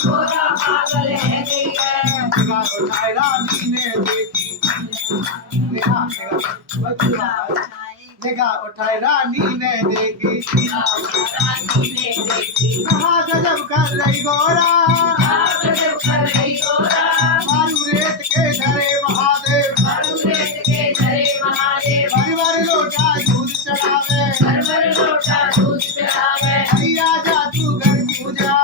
घोड़ा पागल है गैया। निगाह उठाए रानी ने देखी, निगाह उठाए रानी ने देखी, रानी ने देखी। कहा गजब कर रही घोड़ा, गजब कर रही घोड़ा। मारू रेत के धरे महादेव, मारू रेत के धरे महादेव। भर भर लोटा दूध चढ़ावे, भर भर लोटा दूध चढ़ावे। हरिया जा तू घर पूजा,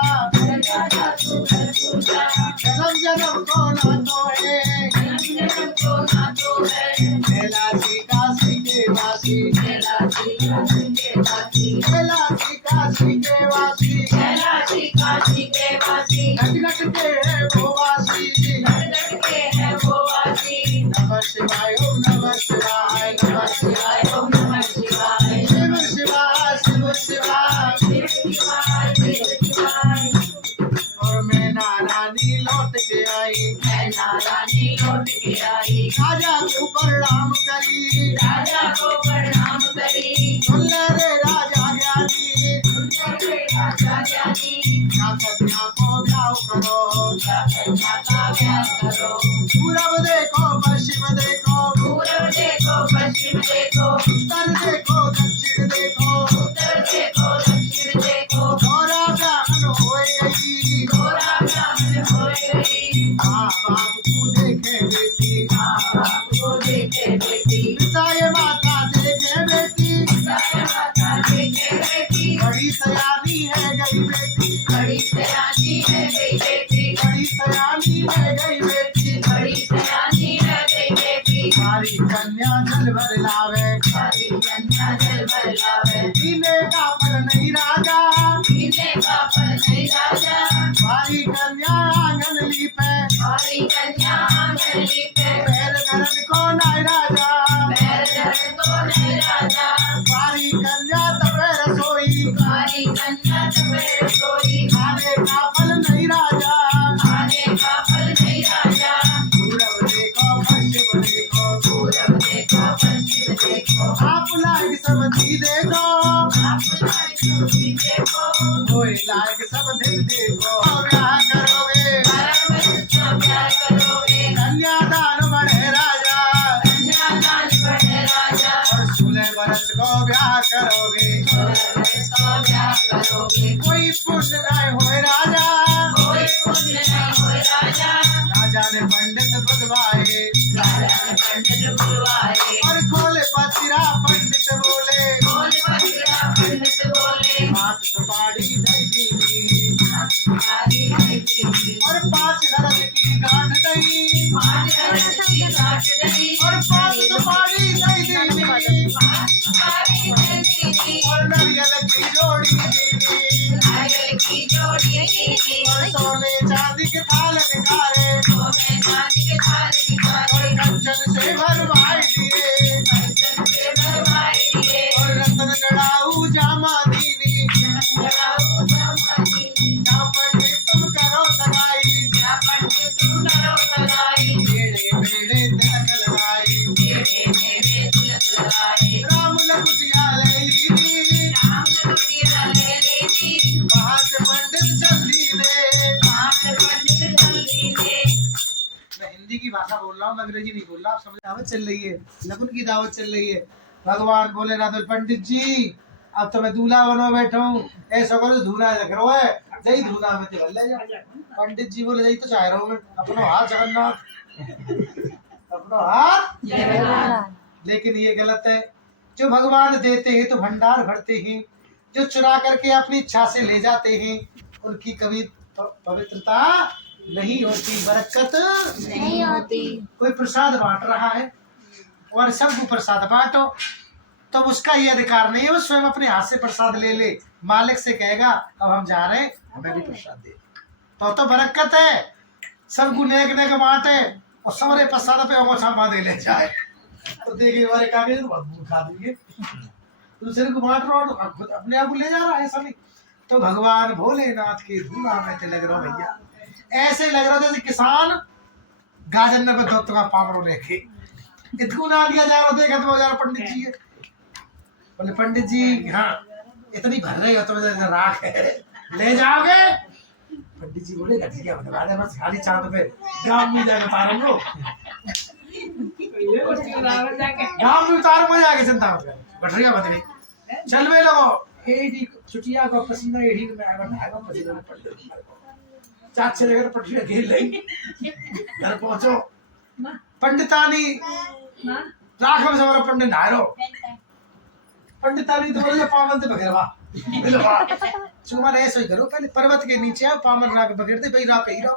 जा तू घर पूजा। जन्म जन्म को नातो है, जन्म जन्म को नातो है। कैलाशी काशी के वासी, कैलाशी काशी के वासी। कैलाशी काशी के वासी, कैलाशी काशी के वासी। घट घट के है वो वासी, घट घट के है वो वासी। नमः शिवाय ओम नमः शिवाय, नमः शिवाय ओम नमः शिवाय। शिव शिवाय शिव शिवाय। शिव शिवाय शिव शिवाय। और मैं नारानी लौट के आई, मैना रानी लौट के आई। राजा को प्रणाम करी, राजा को प्रणाम करी। सुन ले रे राजा ज्ञानी, सुंदर राजा ज्ञानी। क्या कन्या को ब्याह करो, क्या कन्या का ब्याह करो। पूरब देखो पश्चिम देखो, पूरब देखो पश्चिम देखो। उत्तर देखो दक्षिण देखो, उत्तर देखो दक्षिण देखो। घोड़ा ब्राह्मण हो गई, घोड़ा ब्राह्मण हो गई। माँ बाप को देखे बेटी, माँ बाप को देखे बेटी। पिता ये माता देखे बेटी, सारे माता देखे बेटी। बड़ी सयानी है गई बेटी, बड़ी सयानी है गई बेटी। बड़ी सयानी है गई बेटी, बड़ी सयानी है गई बेटी। हमारी कन्या जल भर लावे, सारी कन्या जल भर लावे। पीने का फल नहीं राजा, पीने का फल नहीं राजा। हमारी कन्या आंगन लीपे, हमारी कन्या आंगन लीपे। पैर धरन को नहीं राजा, पैर धरन को नहीं राजा। हमारी कन्या तपे रसोई, हमारी कन्या तपे रसोई। खाने का फल नहीं राजा, खाने का फल नहीं राजा। पूरब देखो पश्चिम देखो, पूरब देखो पश्चिम देखो। आप लायक समझी देखो, आप लायक सब्जी देखो। कोई लायक समझी देखो, क्या करोगे प्यार करोगे। कन्यादान बढ़े राजा, कन्यादान बढ़े राजा। और 16 वर्ष को ब्याह करोगे, 16 वर्ष का ब्याह करोगे। कोई पुण्य नहीं होए राजा, कोई पुण्य नहीं होए राजा। राजा ने पंडित बुलवाए, राजा ने पंडित बुलवाए। और खोले पतिरा पंडित बोले, बोल पतिरा पंडित बोले। 5 सुपारी दई दी, तुम्हारी है दीदी। और 5 हरद की गांठ दई, 5 हरद की गांठ दई। और 5 सुपारी दई दी, 5 सुपारी है दीदी। और नारियल की जोड़ी दी, नारियल की जोड़ी दीदी। और सोने चांदी के थाल निकाले, सोने चांदी के थाल निकाले। और कंचन से भरवाए दिए, कंचन से भरवाए दिए। और रत्न जड़ाऊ जामा दीनी, जलाओ जमानी। जा पंडित तुम करो सगाई, क्या पंडित तुम करो सगाई। बेड़े बेड़े तिलक लगाई, मेरे मेरे तिलक लगाए। राम लखुटिया ले ली, राम लखुटिया ले ली। वहाँ से पंडित चली दे। वहाँ से पंडित जल्दी दे। मैं हिंदी की भाषा बोल रहा हूँ, अंग्रेजी नहीं बोल रहा। आप समझ, दावत चल रही है, लगन की दावत चल रही है। भगवान भोलेनाथ बोले, पंडित जी अब तो मैं दूल्हा बनो बैठा हूँ, ऐसा करो धूना रख रो है, जय धूना में तो ले जा। पंडित जी बोले, जय तो चाह रहा हूँ मैं, अपनो हाथ जगन्नाथ, अपनो हाथ। लेकिन ये गलत है। जो भगवान देते हैं तो भंडार भरते हैं, जो चुरा करके अपनी इच्छा से ले जाते हैं उनकी कभी पवित्रता नहीं होती, बरकत नहीं होती। कोई प्रसाद बांट रहा है और सबको प्रसाद बांटो, तो उसका ये अधिकार नहीं है वो स्वयं अपने हाथ से प्रसाद ले ले। मालिक से कहेगा अब हम जा रहे हैं, हमें भी प्रसाद दे, तो बरकत है। सबको नेक नेक बांटे और सारे प्रसाद पे अंगोछा दे ले जाए, तो देखिए हमारे कागज खा देंगे। दूसरे को बांट रहा हो खुद अपने आप को ले जा रहा है, ऐसा नहीं। तो भगवान भोलेनाथ की धूना में लग रहा भैया, ऐसे लग रहा जैसे किसान गाजर ने बदौत का पावरों लेके इतको ना दिया जा रहा, देखा तो जा रहा पंडित जी है। बोले पंडित जी हाँ इतनी भर रही हो तो राख है, ले जाओगे पंडित जी बोले घटिया बता दे बस खाली चांद पे गांव में जाके उतारूंगा गांव में उतार मजा आगे चिंता मत कर बढ़िया बन गई चल वे लोगो एडी छुटिया को पसीना एडी में आगा भागा पसीना में पड़ गया चार छह जगह पटरिया घेर ली घर पहुंचो पंडितानी राघव समर पंडित नारो पंडितानी तो बोले पावन ते बघेरवा बिलवा चुमा रे सोई करो पहले पर्वत के नीचे आओ पावन राग बघेरते भाई राग हीरा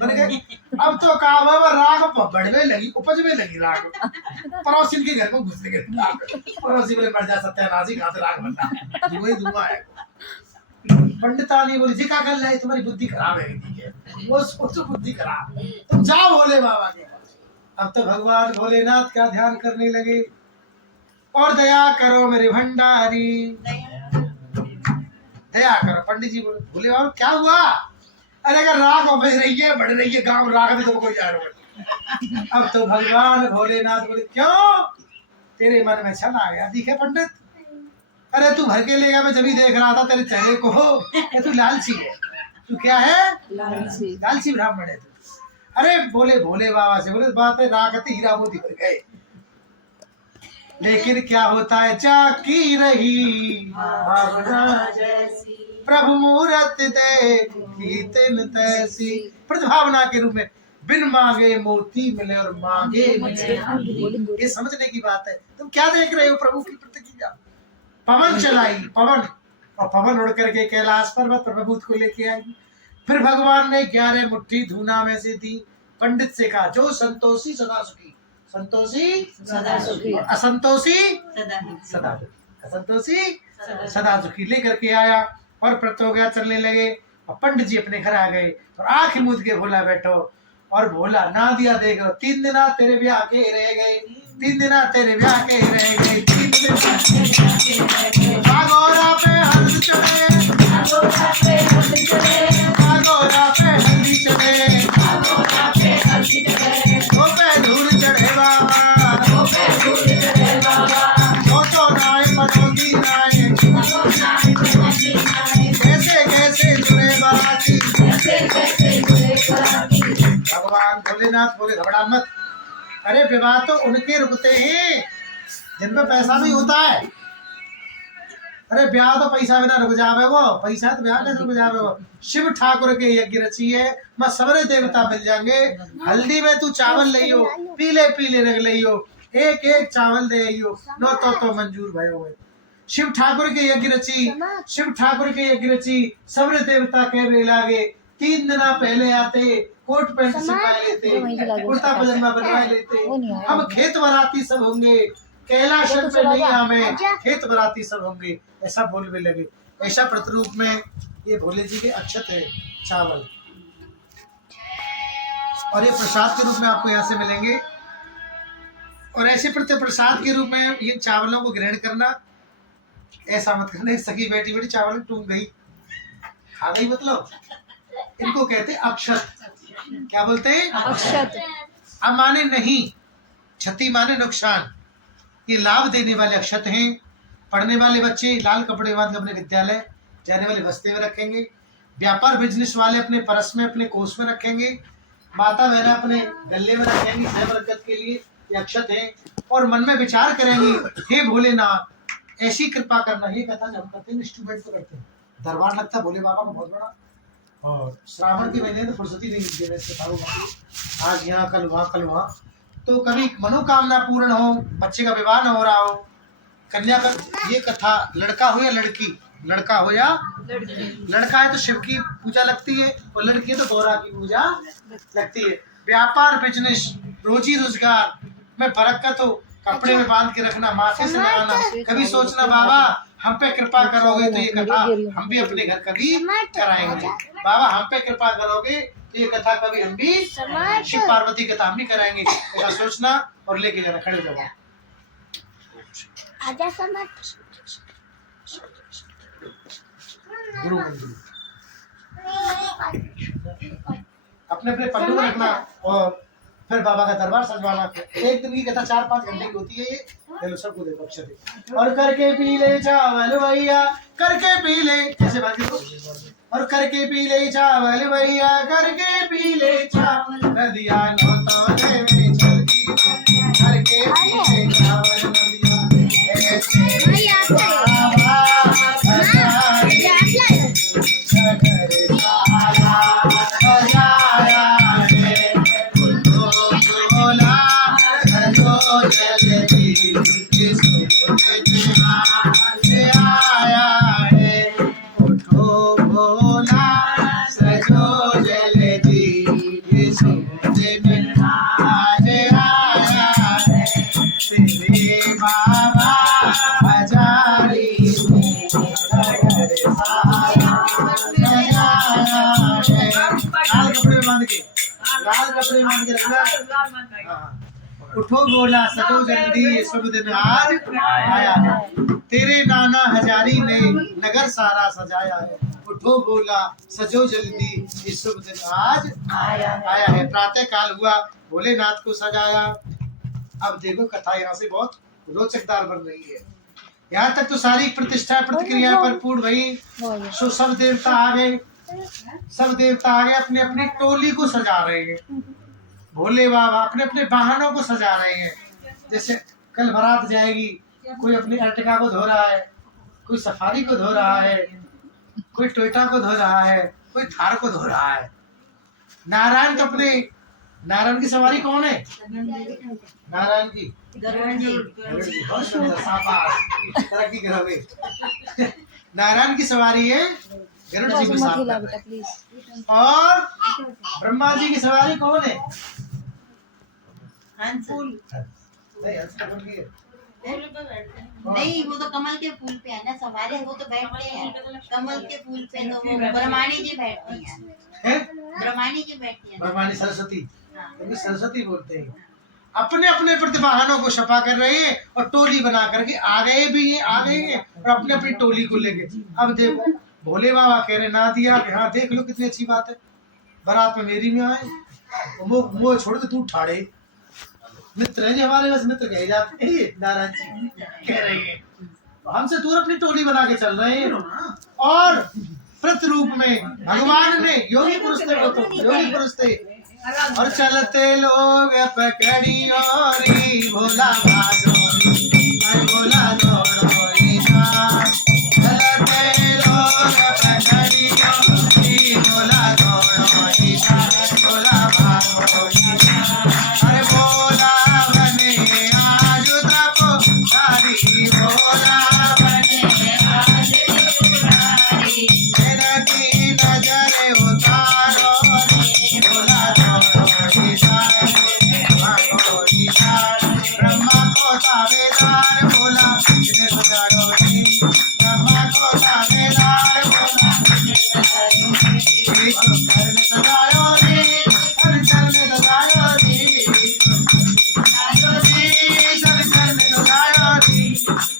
बन गए अब तो काम है राग बढ़ने लगी उपज में लगी राग पड़ोसी के घर में घुस गए पड़ोसी बोले मर जा सत्यानाशी कहां से राग बनना वही दुआ है पंडितानी बोली जी क्या कर रहे तुम्हारी बुद्धि खराब है ठीक है वो सोचो बुद्धि खराब तुम जाओ भोले बाबा के पास अब तो भगवान भोलेनाथ का ध्यान करने लगे और दया करो मेरे भंडारी दया करो पंडित जी बोले भोले बाबा क्या हुआ अरे अगर राग बढ़ रही है गांव राग में तो कोई जा रहा अब तो भगवान भोलेनाथ बोले क्यों तेरे मन में छल आ गया दिखे पंडित अरे तू भर के ले गया मैं जब ही देख रहा था तेरे चेहरे को कि तू लालची है तू क्या है लालची ब्राह्मण है तू अरे बोले भोले बाबा से बोले बात है रागते हीरा मोती भर गए लेकिन क्या होता है जाकी रही भावना जैसी प्रभु मूरत देखी तिन तैसी प्रतिभावना के रूप में बिन मांगे मोती मिले और मांगे मिले ये समझने की बात है तुम क्या देख रहे हो प्रभु की प्रतिक्रिया पवन चलाई पवन और पवन उड़ करके कैलाश पर्वत प्रभुत को लेके आई फिर भगवान ने 11 मुट्ठी धूना में से दी पंडित से कहा जो संतोषी सदा सुखी संतोषी सदा सुखी असंतोषी सदा दुखी असंतोषी सदा सुखी लेकर के आया और प्रत हो गया चलने लगे और पंडित जी अपने घर आ गए और आंख मूंद के भोला बैठो और भोला ना दिया देख लो 3 दिन तेरे ब्याह के रह गए 3 दिन तेरे ब्याह के रह गए 3 दिन भागोरा पे हल्दी चढ़े भागोरा पे हल्दी चढ़े ओ पे धूल चढ़े बाबा सोचो नाय मनोदी नाय कैसे कैसे जुड़े बाराती भगवान भोलेनाथ बोले घबरा मत अरे विवाह तो उनके रुकते हैं जिनमें पैसा भी होता है अरे ब्याह तो पैसा बिना रुक जावे वो पैसा तो ब्याह कैसे रुक जावे वो शिव ठाकुर के यज्ञ रची है मैं सबरे देवता मिल जाएंगे हल्दी में तू चावल लियो पीले पीले रख लियो एक एक चावल दे लियो नो तो मंजूर भयो है शिव ठाकुर के यज्ञ रची शिव ठाकुर के यज्ञ रची सबरे देवता कह वे लागे 3 दिन पहले आते कोट पैंट सिलवा लेते कुर्ता पजामा बनवा लेते हम खेत बराती सब होंगे कैलाश पे नहीं आवे खेत बराती सब होंगे ऐसा बोलने लगे ऐसा प्रतिरूप में ये भोले जी के अक्षत है चावल और ये प्रसाद के रूप में आपको यहाँ से मिलेंगे और ऐसे प्रसाद के रूप में ये चावलों को ग्रहण करना ऐसा मत करना सखी बैठी बैठी चावल टूट गई खा गई मतलब इनको कहते अक्षत क्या बोलते हैं अक्षत अब माने नहीं क्षति माने नुकसान ये लाभ देने वाले अक्षत हैं पढ़ने वाले बच्चे लाल कपड़े बांध अपने विद्यालय जाने वाले बस्ते में रखेंगे व्यापार बिजनेस वाले अपने परस में अपने कोष में रखेंगे माता बहना अपने गले में रखेंगी जय बरकत के लिए ये अक्षत है और मन में विचार करेंगी हे भोलेनाथ ऐसी कृपा करना ये कथा जब हम करते हैं इंस्ट्रूमेंट तो करते हैं दरबार लगता भोले बाबा का बहुत बड़ा और श्रावण के महीने में फुर्सती नहीं मिलती है आज यहाँ कल वहाँ तो कभी मनोकामना पूर्ण हो बच्चे का विवाह न हो रहा हो कन्या का ये कथा लड़का हो या लड़की लड़का हो या लड़का है तो शिव की पूजा लगती है और लड़की है तो गौरा की पूजा लगती है व्यापार बिजनेस रोजी रोजगार में बरकत हो कपड़े में बांध के रखना माथे से लगाना कभी सोचना बाबा हम पे कृपा करोगे तो ये कथा हम भी अपने घर कभी कराएंगे बाबा हम पे कृपा करोगे तो ये कथा कभी हम भी शिव पार्वती कथा हम भी कराएंगे ऐसा सोचना और लेके जाना खड़े जाओ गुरु मंदिर अपने अपने पल्लू में रखना और फिर बाबा का दरबार सजवाना। एक दिन की कथा 4-5 घंटे की होती है ये। चलो सबको देखो अक्षर देखो। और करके पी ले चावल भैया, करके पी ले, कैसे बात करो, और करके पी ले चावल भैया, करके पी ले चावल, नदिया नौतौले में चलती है, करके पी ले चावल नदिया, ऐसे बाबा हजारे सगर साया सजाया है, उठो बोला सजो जल्दी, आया है, उठो भोला सजो जल्दी, यीशु में आज आया है, तेरे बाबा हजारी में सगर साया सजाया है। लाल कपड़े बांध के, लाल कपड़े बांध के रखना। हाँ। उठो बोला सजो जल्दी, ये शुभ दिन आज आया है, तेरे नाना हजारी ने नगर सारा सजाया है, उठो बोला सजो जल्दी, ये शुभ दिन आज आया है। प्रातः काल हुआ, भोलेनाथ को सजाया। अब देखो कथा यहाँ से बहुत रोचकदार बन रही है। यहाँ तक तो सारी प्रतिष्ठा प्रतिक्रिया पर पूर्ण भई। सो सब देवता आ गए, सब देवता आ गए, अपने अपनी टोली को सजा रहे हैं। भोले बाबा अपने अपने वाहनों को सजा रहे हैं। जैसे कल बारात जाएगी, कोई अपनी अर्टिगा को धो रहा है, कोई सफारी को धो रहा है, कोई टोयोटा को धो रहा है, कोई थार को धो रहा है। नारायण को अपने, नारायण की सवारी कौन है? नारायण की बहुत सुंदर, शाबाश, तरक्की करोगे। नारायण की सवारी है गरुड़ जी के साथ। और ब्रह्मा जी की सवारी कौन है? नहीं, वो तो कमल के फूल पे है ना सवारी, वो तो बैठते हैं कमल के फूल पे, तो वो ब्रह्माणी जी बैठती हैं, ब्रह्माणी जी बैठती हैं, ब्रह्माणी सरस्वती, सरस्वती बोलते हैं। अपने अपने प्रतिभावानों को छपा कर रहे हैं और टोली बना करके आ गए भी हैं, आ गए हैं और अपने अपनी टोली को लेके। अब देखो भोले बाबा कह रहे ना दिया कि हाँ देख लो कितनी अच्छी बात है, बारात में मेरी में आए, वो छोड़ दे तू ठाड़े, मित्र है जी हमारे, बस मित्र कहे जाते हैं ये। नारायण जी कह रहे हैं तो हमसे दूर अपनी टोली बना के चल रहे हैं। और प्रतिरूप में भगवान ने, योगी पुरुष थे वो, तो योगी पुरुष थे, और चलते लोग पकड़ी ओरी, भोला भाजोरी, भोला दौड़ोरी, चलते लोग पकड़ी ओरी, भोला दौड़ोरी, भोला भाजोरी, अरे भोला बने आज त्रिपुरारी, भोला बने आज त्रिपुरारी, तेरी नजर उतारो रे, भोला ब्रह्मा को दावेदार बोला, ब्रह्मा को दावेदार बोला, सजायो रे, हर चरण सजायो रे, सर में सजायो रे,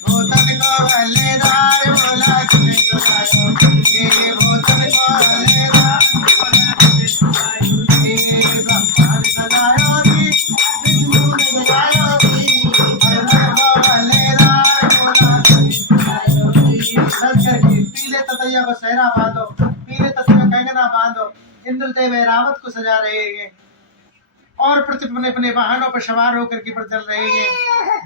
भोतन को हल्लेदार बोला, भोतन को हल्लेदार बोला, ब्रह्मा ने सजायो रे, विष्णु ने सजायो रे, हर को हल्लेदार बोला, सज करके पीले ततैया को सहरा बांधो, पीले ततैया कंगना बांधो, इंद्रदेव रावत को सजा रहे हैं और अपने अपने वाहनों पर सवार होकर के पर चल रहे हैं।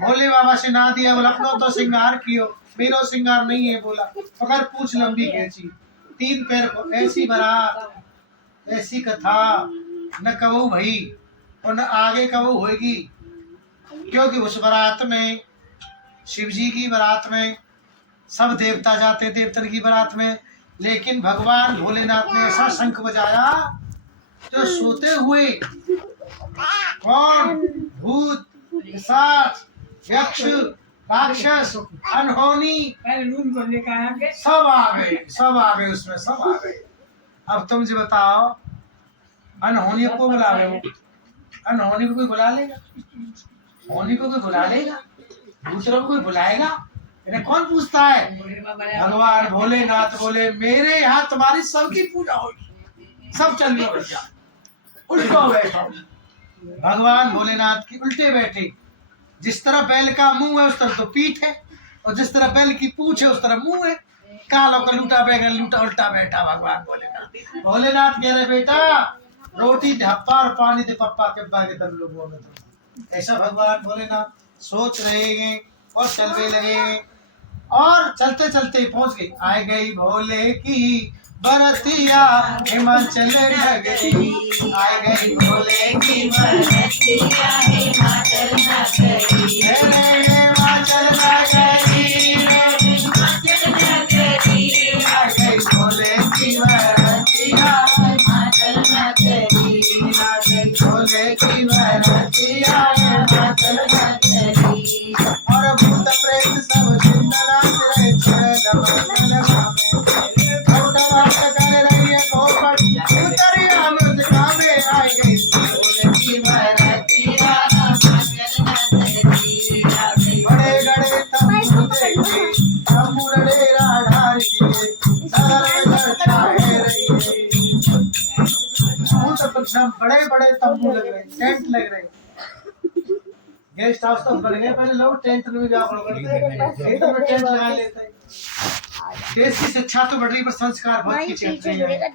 भोले बाबा से ना दिया, बोला अपनों तो श्रृंगार कियो, मेरो श्रृंगार नहीं है, बोला पकड़ पूछ लंबी खींची, 3 पैर को ऐसी बारात, ऐसी कथा न कबू भई और न आगे कबू होगी, क्योंकि उस बारात में, शिव जी की बारात में सब देवता जाते, देवतन की बारात में, लेकिन भगवान भोलेनाथ ने ऐसा शंख बजाया जो सोते हुए कौन, भूत, पिशाच, यक्ष, राक्षस, अनहोनी सब आ गए, सब आ गए, उसमें सब आ गए। अब तुम मुझे बताओ अनहोनी को बुला रहे हो, अनहोनी को कोई बुला लेगा? होनी को कोई बुला लेगा? दूसरों को कोई बुलाएगा? इन्हें कौन पूछता है? भगवान भोलेनाथ बोले मेरे यहाँ तुम्हारी सबकी पूजा होगी, सब चलने बैठ जाओ, उठो बैठो, भगवान भोलेनाथ की उल्टे बैठे। जिस तरह बैल का मुंह है उस तरह तो पीठ है, और जिस तरह बैल की पूंछ है उस तरह मुंह है। कालों का लूटा बैगन लूटा उल्टा बैठा भगवान भोलेनाथ। भोलेनाथ कह रहे बेटा रोटी धप्पा और पानी दे पप्पा के बागे दम लोगों में। तो ऐसा भगवान भोलेनाथ सोच रहे हैं और चलने लगे, और चलते चलते पहुंच गई। आए गई भोले की बरतिया हिमाचल नगरी, आए गई भोले की बरतिया हिमाचल नगरी, हिमाचल नगरी, हिमाचल नगरी, आए गई भोले की बरतिया हिमाचल नगरी, आ गई भोले की बरतिया हिमाचल नगरी। और भूत प्रेत सब जिंदा रहे चरण मंगल गावे, घोटावास कर रही है गोपट उतरिया मुस्कावे। आई गई भोले की बरतिया बड़े गड़े तंबू देखे तंबू रड़ेरा ढार किए सदर में चर्चा है रही है। बड़े बड़े तंबू लग रहे, टेंट लग रहे। गेस्ट हाउस तो बन गए, पहले लोग टेंट में जा टेंट लगा लेते हैं। देश की शिक्षा तो बढ़ रही पर संस्कार बहुत पीछे हट रहे हैं।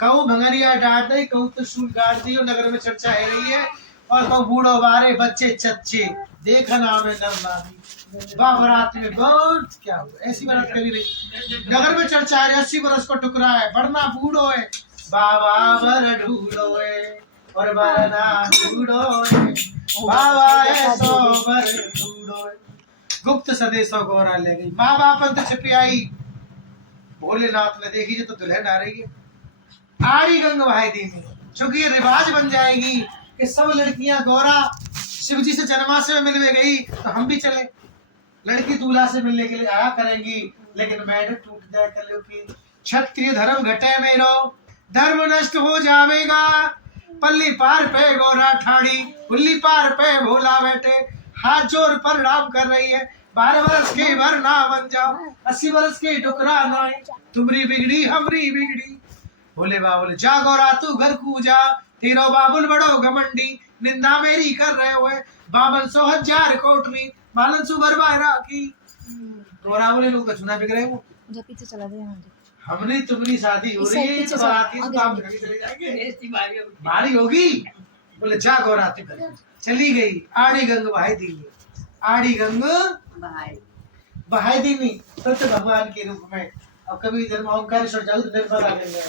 कहूँ भंगरिया डांट दी, कहूँ तो सूल गाड़ दी, और नगर में चर्चा है रही है। और कहूँ बूढ़ो बारे बच्चे चच्चे देखा नाम है नर नारी। बारात में बहुत क्या हुआ, ऐसी बारात कभी नहीं। नगर में चर्चा है 80 बरस को टुकरा है, बढ़ना बूढ़ो है, बाबा बर ढूढ़ो है और बरना ढूढ़ो है, बाबा ऐसो बर ढूढ़ो है। गुप्त सदेशों को और ले गई, माँ बाप तो छिपी आई। भोलेनाथ ने देखी जो तो दुल्हन आ रही है आड़ी गंग भाई दी में, चूंकि ये रिवाज बन जाएगी कि सब लड़कियां गौरा शिव जी से जन्माष्टमी में मिलने गई तो हम भी चले। लड़की दूल्हा से मिलने के लिए आया करेंगी, लेकिन मैडम टूट जाए कल की। क्षत्रिय धर्म घटे मेरो, धर्म नष्ट हो जाएगा। पल्ली पार पे गौरा ठाड़ी, पुल्ली पार पे भोला बैठे, हाथ जोड़ पर राम कर रही है। 12 वर्ष के भर ना बन जाओ, 80 वर्ष के टुकड़ा ना, तुम्हारी बिगड़ी हमरी बिगड़ी। बोले बाबुल जा गौरा तू घर कूजा, तेरो बाबुल बड़ो घमंडी, निंदा मेरी कर रहे हुए। 52,000 कोठरी बालन सुबर बाहरा की। गौरा बोले लोग चुना बिक रहे हो, जो पीछे चला गया हमने तुम्हारी शादी हो रही है तो बाराती तो काम करके चले जाएंगे, बारी होगी। बोले जा गौरा तू घर। चली गई आड़ी गंग बहाई दी, आड़ी गंग बहाई दी तो भगवान के रूप में। अब कभी इधर ओंकारेश्वर जाओ तो नर्मदा गंगा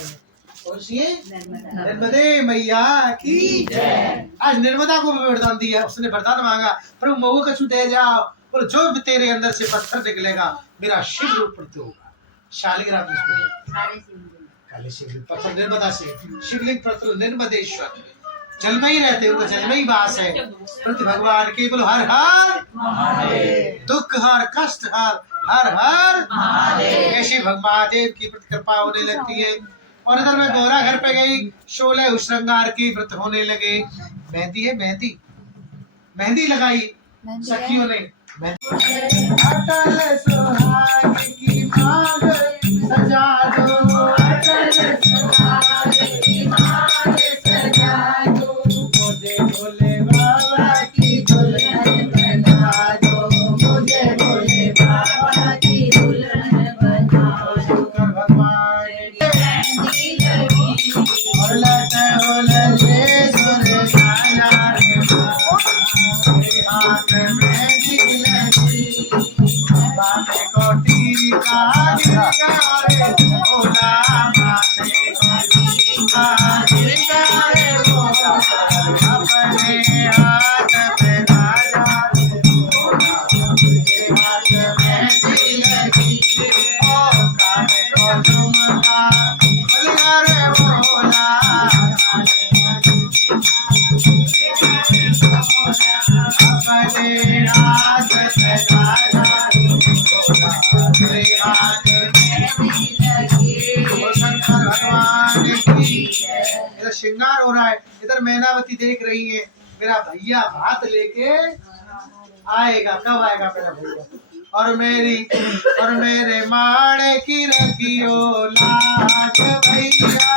नर्मदे मैया की जय। आज नर्मदा को भी वरदान दिया, उसने वरदान मांगा प्रभु मऊ कछु दे जाओ, बोले जो भी तेरे अंदर से पत्थर निकलेगा मेरा शिव रूप प्रति होगा। शालिग्राम काले शिवलिंग पत्थर नर्मदा से शिवलिंग प्रति नर्मदेश्वर जल में ही रहते, उनका जल में ही वास है। प्रति भगवान के बोलो हर हर महादेव, दुख हर कष्ट हर हर महादेव। ऐसे महादेव की कृपा होने लगती है। और इधर मैं गौरा घर पे गई, 16 श्रृंगार की व्रत होने लगे। मेहंदी है, मेहंदी लगाई सखियों ने। अटल सुहाग की मांग सजा दो, अटल सुहाग की मांग सजा दो, मुझे भोले बाबा की दुल्हन बना दो, मुझे भोले बाबा की दुल्हन बना दो। भगवान और लटे बोले सुर गाना रे हाथ में लगी बातें को टीका रे भोला, बातें को टीका रे भोला, अपने हाथ में राजा रे भोला, हाथ में लगी ओ काने को झुमका रे भोला, अपने हाथ में राजा शंकर भगवान की। इधर श्रृंगार हो रहा है, इधर मैनावती देख रही है मेरा भैया भात लेके आएगा, कब आएगा मेरा भैया। और मेरे माड़े की रखियो लाज भैया,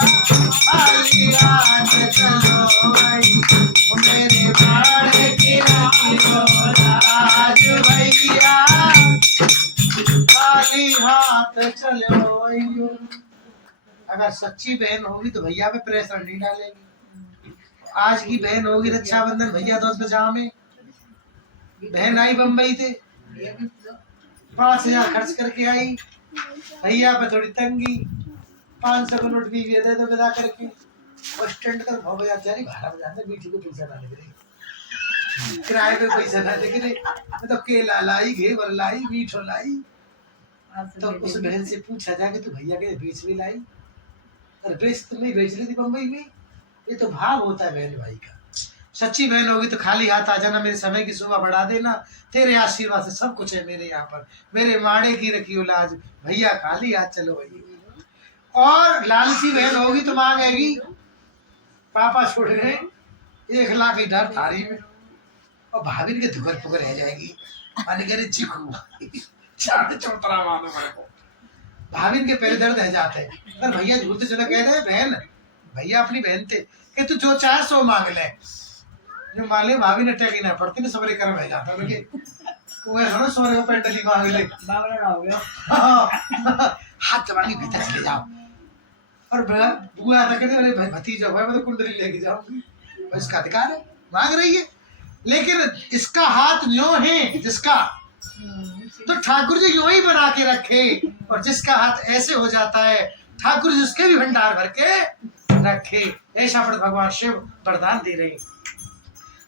खाली हाथ चलो भाई। मेरे माड़े की रखियो लाज भैया खाली हाथ चलो अइयो। अगर सच्ची बहन होगी तो भैया पे प्रेशर नहीं डालेगी। आज की बहन होगी रक्षाबंधन भैया 10 में बहन आई बम्बई से 5,000 खर्च करके आई, भैया पे थोड़ी तंगी, 500 का नोट भी दे दो विदा करके बस स्टैंड तक भाव बजा जा रही भाड़ा बजा दे, मीठी को पैसा ना लग रही, किराए पे पैसा ना लग रही, तो केला लाई घेवर लाई मीठो लाई। तो उस बहन से पूछा जाके तो भैया के बेच भी लाई, अरे बेच तो नहीं बेच रही थी बम्बई में। ये तो भाव होता है बहन भाई का। सच्ची बहन होगी तो खाली हाथ आ जाना, मेरे समय की शोभा बढ़ा देना, तेरे आशीर्वाद से सब कुछ है मेरे यहाँ पर, मेरे माड़े की रखियो लाज भैया खाली हाथ चलो भैया। और लालची बहन होगी तो मांगेगी, पापा छोड़ गए 1 लाख ही डर थारी में, और भाभी के धुकर पुकर रह जाएगी, माने करे चिकू चाट चौतरा मानो मेरे को, भाभी के पैर दर्द रह जाते हैं। पर भैया झूठे चलो कह रहे बहन, भैया अपनी बहन थे कि तू जो चाहे सो मांग ले, जो मान ले भाभी ने टैगी ना पड़ती ना सवरे कर्म रह जाता उनके, वह सुनो सवरे को पेंडली मांग ले बावड़ा हो गया हाथ दबानी भीतर चले जाओ। और बुआ था कहते अरे भाई भतीजा भाई मैं तो कुंडली लेके जाऊंगी, इसका अधिकार है मांग रही है, लेकिन इसका हाथ यूं है जिसका, तो ठाकुर जी यूं ही बना के रखे, और जिसका हाथ ऐसे हो जाता है ठाकुर जी उसके भी भंडार भर के रखे। ऐसा पर भगवान शिव वरदान दे रहे।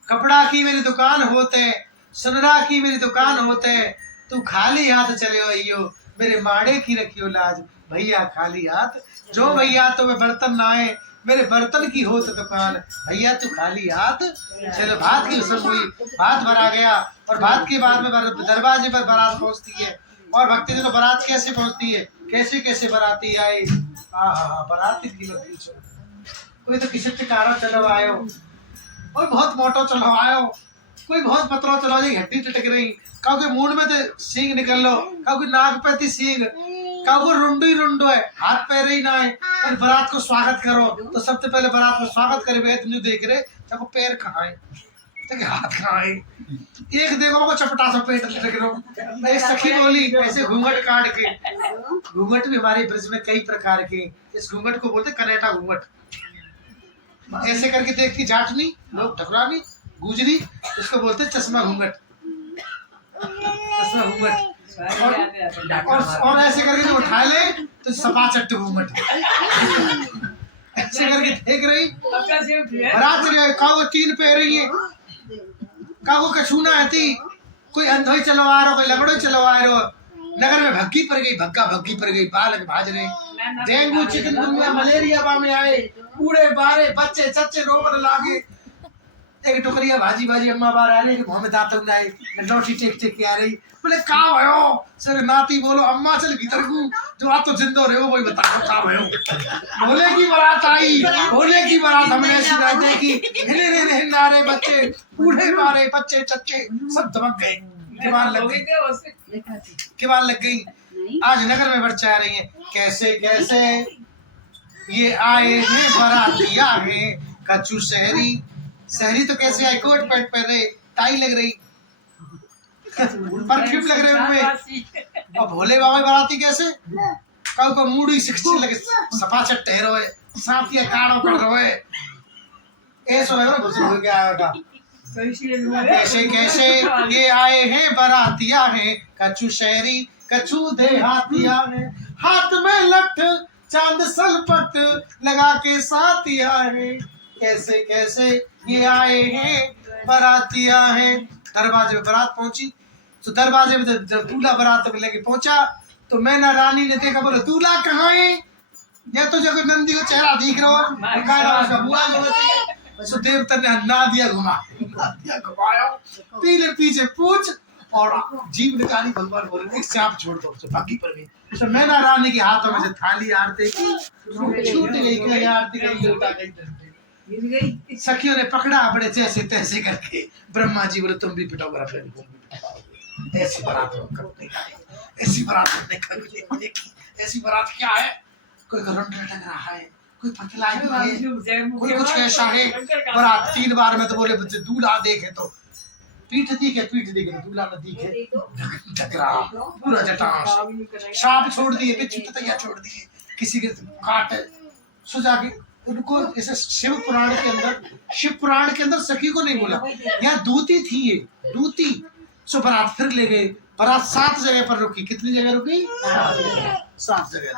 कपड़ा की मेरी दुकान होते, सुनरा की मेरी दुकान होते, तू खाली हाथ चले आइयो, मेरे माड़े की रखियो लाज भैया खाली हाथ, जो भैया तो मैं बर्तन ना आए, मेरे बर्तन की हो तो दुकान भैया तू खाली हाथ चलो। भात की सब हुई, भात भरा गया, और भात के बाद में दरवाजे पर बारात पहुंचती है। और भक्ति दिनों बारात कैसे पहुंचती है, कैसे कैसे बाराती आए, बाराती की पूछो, कोई तो किसी टिकारा चलो आयो, कोई बहुत मोटो चलो आयो, कोई बहुत पतलो चलो जी हड्डी टटक रही, क्योंकि मूड में तो सींग निकल लो, क्योंकि नाक पे थी सींग, क्योंकि रुंडो ही रुंडो है, हाथ पैर ही ना है। और बारात को स्वागत करो तो सबसे पहले बारात को स्वागत करे तुम देख रहे चाहे पैर कहाँ है, हाथ कहाँ है, एक देखो को चपटा सा पेट लटक रहा। एक सखी बोली ऐसे घूंघट काट के, घूंघट भी हमारे ब्रज में कई प्रकार के, इस घूंघट को बोलते कनेटा घूंघट, ऐसे करके देखती जाटनी लोग ठकुरानी गुजरी, इसको बोलते चश्मा घूंघट, चश्मा घूंघट। और ऐसे करके जो उठा ले तो सपा चट्ट घूंघट, ऐसे करके देख रही बारात चले, कागो 3 पैर रही है, कागो कछूना आती, कोई अंधोई चलवा रहा, कोई लगड़ो चलवा रहा, नगर में भग्गी पड़ गई, भग्गा भग्गी पड़ गई, बालक भाज रहे, डेंगू चिकनगुनिया मलेरिया बा में आए, बूढ़े बारे बच्चे चच्चे रोवन लागे, एक टुकरिया भाजी भाजी अम्मा बार आ रही, मुंह में दांत उंगाए, नौटी टेक टेक के आ रही, बोले का भयो, सर नाती बोलो अम्मा चल भीतर को, जो आप तो जिंदो रहे हो वही बताओ का भयो। भोले की बारात आई, भोले की बारात हमने ऐसी रात देखी, हिले रे हिन्नारे बच्चे, बूढ़े बारे बच्चे चच्चे सब दबक गए, किवाड़ लग गई, किवाड़ लग गई। आज नगर में बच्चे आ रही हैं, कैसे कैसे ये आए हैं बारातिया है, कच्चू शहरी, शहरी तो कैसे आए, कोट पैंट पहने, टाई लग रही, परफ्यूम लग रहे उनमें, और भोले बाबा बाराती कैसे, कल को मूडी 60 लगे, सपा चट्टे रोए, साथिया काड़ो कर रोए, ऐसा है ना कुछ हो गया होगा। कैसे कैसे ये आए हैं बारातिया है, कच्चू शहरी कच्चू देहातिया है, हाथ में लठ चांद सलपट लगा के साथिया है, कैसे कैसे ये आए हैं बारातिया है। दरवाजे में बारात पहुंची, तो दरवाजे में जब दूल्हा बारात में लेके पहुंचा तो मैना रानी ने देखा, बोले दूल्हा कहाँ है, या तो जगह नंदी को चेहरा दिख रहा है, तो देवता ने नादिया घुमाया, पीले पीछे पूछ और जीव निकाली, भगवान बोले सांप छोड़ दो, बाकी पर गई। तो मैना रानी के हाथों में से थाली आरती की छूट गई, आरती गई, सखियों ने पकड़ा बड़े जैसे तैसे करके, ब्रह्मा जी बोले तुम भी पिटाओ, ऐसी बारात करते, ऐसी बारात हमने कभी देखी, ऐसी बारात क्या है, कोई घरंड लटक रहा है, कोई पतला ही है, कोई कुछ ऐसा है। बारात 3 बार में तो बोले बच्चे दूल्हा देखे तो पीठ दिखे तो दूल्हा न दिखे, झगड़ा पूरा जटाश सांप छोड़ दिए, बिच्छू तैयार छोड़ दिए, किसी के काट सुझा के उनको। जैसे शिव पुराण के अंदर सखी को नहीं बोला, यहाँ दूती थी, ये दूती। सो बारात फिर ले गए, बारात 7 जगह पर रुकी। कितनी जगह रुकी? 7 जगह।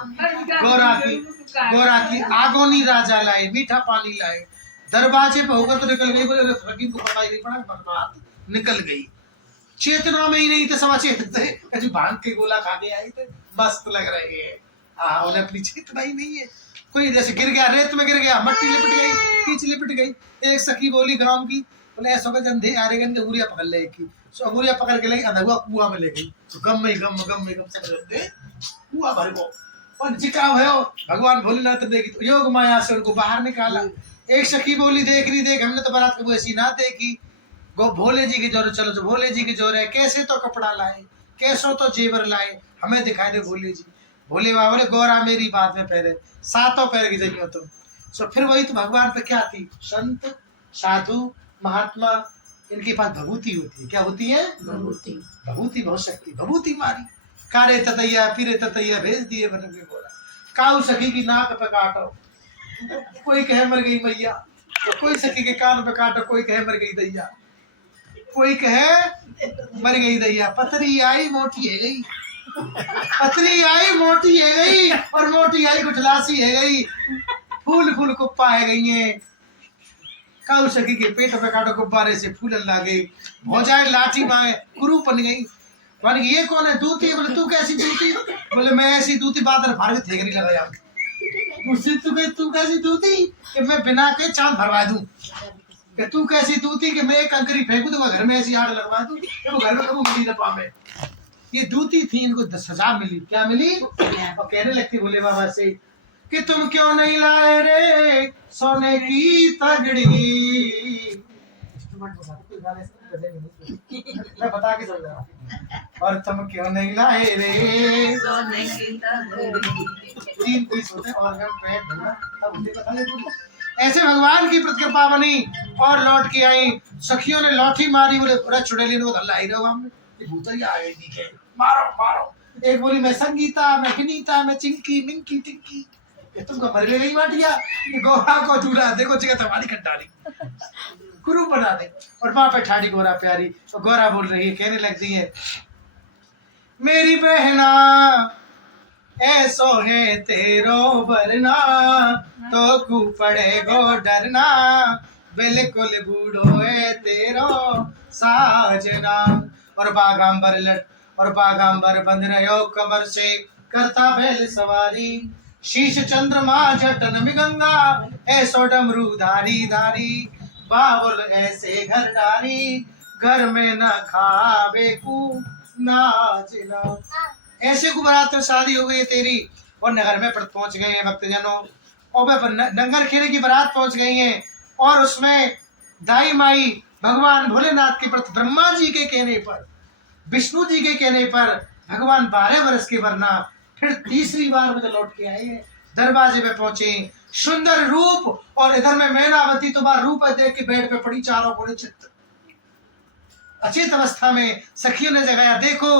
गोरा की आगोनी राजा लाए, मीठा पानी लाए, दरवाजे पे होकर तो निकल गई। बोले फकीर को पता ही नहीं पड़ा, बारात निकल गई। चेतना में ही नहीं थे, सवा चेतन थे, जो भांग के गोला खा के आई थे, मस्त लग रहे हैं। उन्हें अपनी चेतना ही नहीं है। कोई जैसे गिर गया, रेत में गिर गया, मट्टी लिपट गई, कीच लिपट गई। एक सखी बोली गांव की, बोले ऐसा का जंधे आ रहे गन अंगुरिया पकड़ ले की। सो अंगुरिया पकड़ के ले अंधा कुआं में ले गई। तो गम में गम सब जंधे कुआं भर को और जिका भयो भगवान भोलेनाथ ने देखी तो योग माया से उनको बाहर निकाला। एक सखी बोली देख रही देख, हमने तो बारात कभी ऐसी ना देखी। गो भोले जी की जोर, चलो जो भोले जी की जोर है, कैसे तो कपड़ा लाए, कैसो तो जेवर लाए, हमें दिखाई दे भोले जी। भोले बाबा बोले गोरा मेरी बात में पहले 7 पैर की जगह हो तुम। सो फिर वही तो भगवान पे क्या थी? संत, साधु, महात्मा, इनके पास भभूति होती है। क्या होती है? भभूति बहुत शक्ति। भभूति मारी, कारे ततैया पीरे ततैया भेज दिए बन के गोरा। काऊ सखी की नाक पे काटो, कोई कहे मर गई मैया, तो कोई सखी के कान पे काटो, कोई कहे मर गई दैया, कोई कहे मर गई दैया। पतरी आई मोटी है गई, पतरी आई मोटी है गई, और मोटी आई गुठलासी है गई, फूल फूल कुप्पा है गई है। काऊ सखी के पेट पे काटो, गुब्बारे से फूल लागे, हो जाए लाठी माए गुरु बन गई। बन गई ये कौन है? दूती। बोले तू कैसी दूती? बोले मैं ऐसी दूती बादल फाड़ के थेगरी लगाया। मुझसे तू कैसी दूती कि मैं बिना के चांद भरवा दूं? कि तू कैसी दूती कि मैं एक कंकरी फेंकू तो घर में ऐसी आग लगवा दूं कि वो घर में कभी मिली न पावे। ये दूती थी, इनको सजा मिली। क्या मिली? और कहने लगती भोले बाबा से कि तुम क्यों नहीं लाए रे सोने की तगड़ी। मैं बता के समझा रहा हूं। और तुम क्यों नहीं लाए रे सोने की तगड़ी। 3 पीस होते और हम पेट भरना। अब उसे बता ले। ऐसे भगवान की प्रतिकृपा बनी और लौट के आई। सखियों ने लाठी मारी, बोले अरे चुड़ैली ने हल्ला ही रहो, हमने भूतैया आ गई नीचे, मारो मारो। एक बोली मैं संगीता, मैं विनीता, मैं चिंकी मिंकी टिंकी। ये तुमको मर ले गई माटिया, ये गोहा को दूल्हा देखो जगह तुम्हारी खंडाली गुरु बना दे। और वहां पे ठाड़ी गोरा प्यारी, तो गोरा बोल रही है, कहने लगती है मेरी बहना ऐसो है तेरो बरना, तो कू पड़े गो डरना, बिल्कुल बूढ़ो है तेरो साजना। और बागांबर लट और बागांबर बंध रहो कमर से, करता बैल सवारी, शीश चंद्रमा जटन में गंगा, ऐसो डमरू धारी धारी, बाबुल ऐसे घर डारी, घर में न खावे कू नाचना। ऐसे को बारात में शादी हो गई तेरी और नगर में पहुंच गए हैं भक्तजनों, और नंगर खेड़े की बारात पहुंच गई है। और उसमें दाई माई भगवान भोलेनाथ के प्रति ब्रह्मा जी के कहने पर, विष्णु जी के कहने पर भगवान 12 वर्ष के वरना फिर तीसरी बार मुझे लौट के आए हैं। दरवाजे पे पहुंचे, सुंदर रूप, और इधर में मैनावती तुम्हारा रूप देख के बेड पे पड़ी, चारों को चित्त अचेत अवस्था में। सखियों ने जगाया, देखो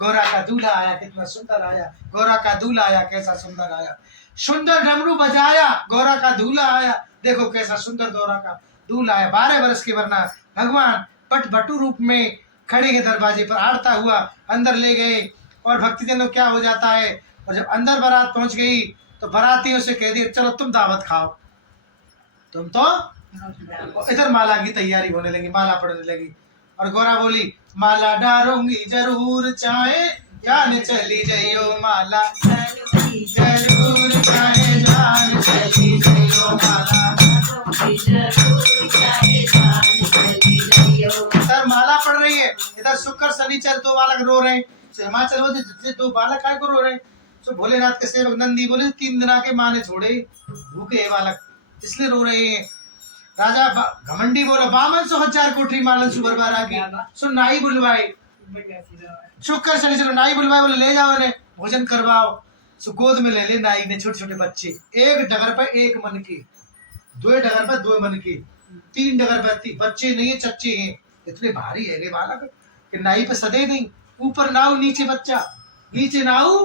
गोरा का दूल्हा आया, कितना सुंदर आया, गोरा का दूल्हा आया, कैसा सुंदर आया। सुंदर डमरू बजाया, गोरा का दूल्हा आया, देखो कैसा सुंदर गोरा का दूल्हा आया। 12 वर्ष के वरना भगवान पट भटू रूप में खड़े हैं दरवाजे पर, आड़ता हुआ अंदर ले गए। और भक्तजनों क्या हो जाता है, और जब अंदर बारात पहुंच गई तो बारातियों से कह दिया चलो तुम दावत खाओ। तुम तो इधर माला की तैयारी होने लगी, माला पड़ने लगी। और गोरा बोली माला डारूंगी जरूर, चाहे जान चली जाइयो, माला जरूर चाहे जान चली जाइयो, माला इधर माला पड़ रही है, इधर शुक्र शनिचर 2 बालक रो रहे हैं। हिमाचल में जितने 2 बालक काय को रो रहे हैं, तो भोलेनाथ के सेवक नंदी बोले 3 दिन आके माँ ने छोड़े, भूखे बालक इसलिए रो रहे हैं। राजा घमंडी बोला 52,000 कोठरी मालन सुबर बारा की, सो नाई बुलवाए, शुक्र शनिचर नाई बुलवाए, बोले ले जाओ इन्हें भोजन करवाओ। सो गोद में ले ले नाई ने छोटे छोटे बच्चे, एक डगर पर एक मन के, दो डगर पर दो मन के, तीन डगर पर तीन बच्चे नहीं चच्चे हैं, इतने भारी है रे बालक कि नाई पे सदे नहीं, ऊपर नाव नीचे बच्चा, नीचे नाव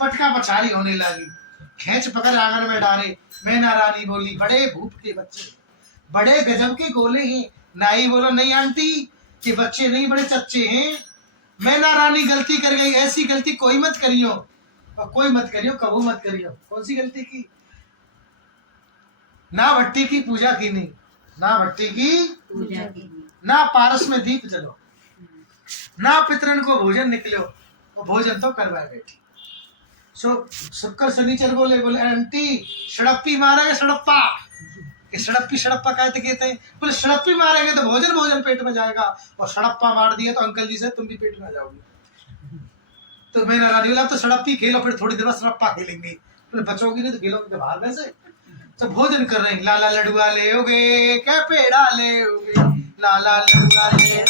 पटका पछाड़ी होने लगी, खेच पकड़ आंगन में डाले। मैना रानी बोली बड़े भूप के बच्चे, बड़े गजब के गोले हैं। नाई बोलो नहीं आंटी, ये बच्चे नहीं बड़े चच्चे हैं। मैना रानी गलती कर गई, ऐसी गलती कोई मत करियो, और कोई मत करियो, कबू मत करियो। कौन सी गलती की? ना भट्टी की पूजा की नहीं, ना भट्टी की पूजा की, ना पारस में दीप जलो, ना पितरन को भोजन निकलो, वो भोजन तो करवाए बैठी। सो शुक्र शनिचर बोले आंटी सड़प्पी मारेंगे सड़प्पा, कि सड़प्पी सड़प्पा कहते हैं, बोले सड़प्पी मारेंगे तो भोजन पेट में जाएगा, और सड़प्पा मार दिया तो अंकल जी से तुम भी पेट में जाओगे। तो मैंने रानी बोला तो सड़प्पी खेलो, फिर थोड़ी देर बाद सड़प्पा खेलेंगे, तो बचोगी नहीं तो खेलोगे बाहर में से। तो भोजन कर रहे हैं, लाला लडुआ ले होगे क्या पेड़ा ले होगे, लाला लडुआ ले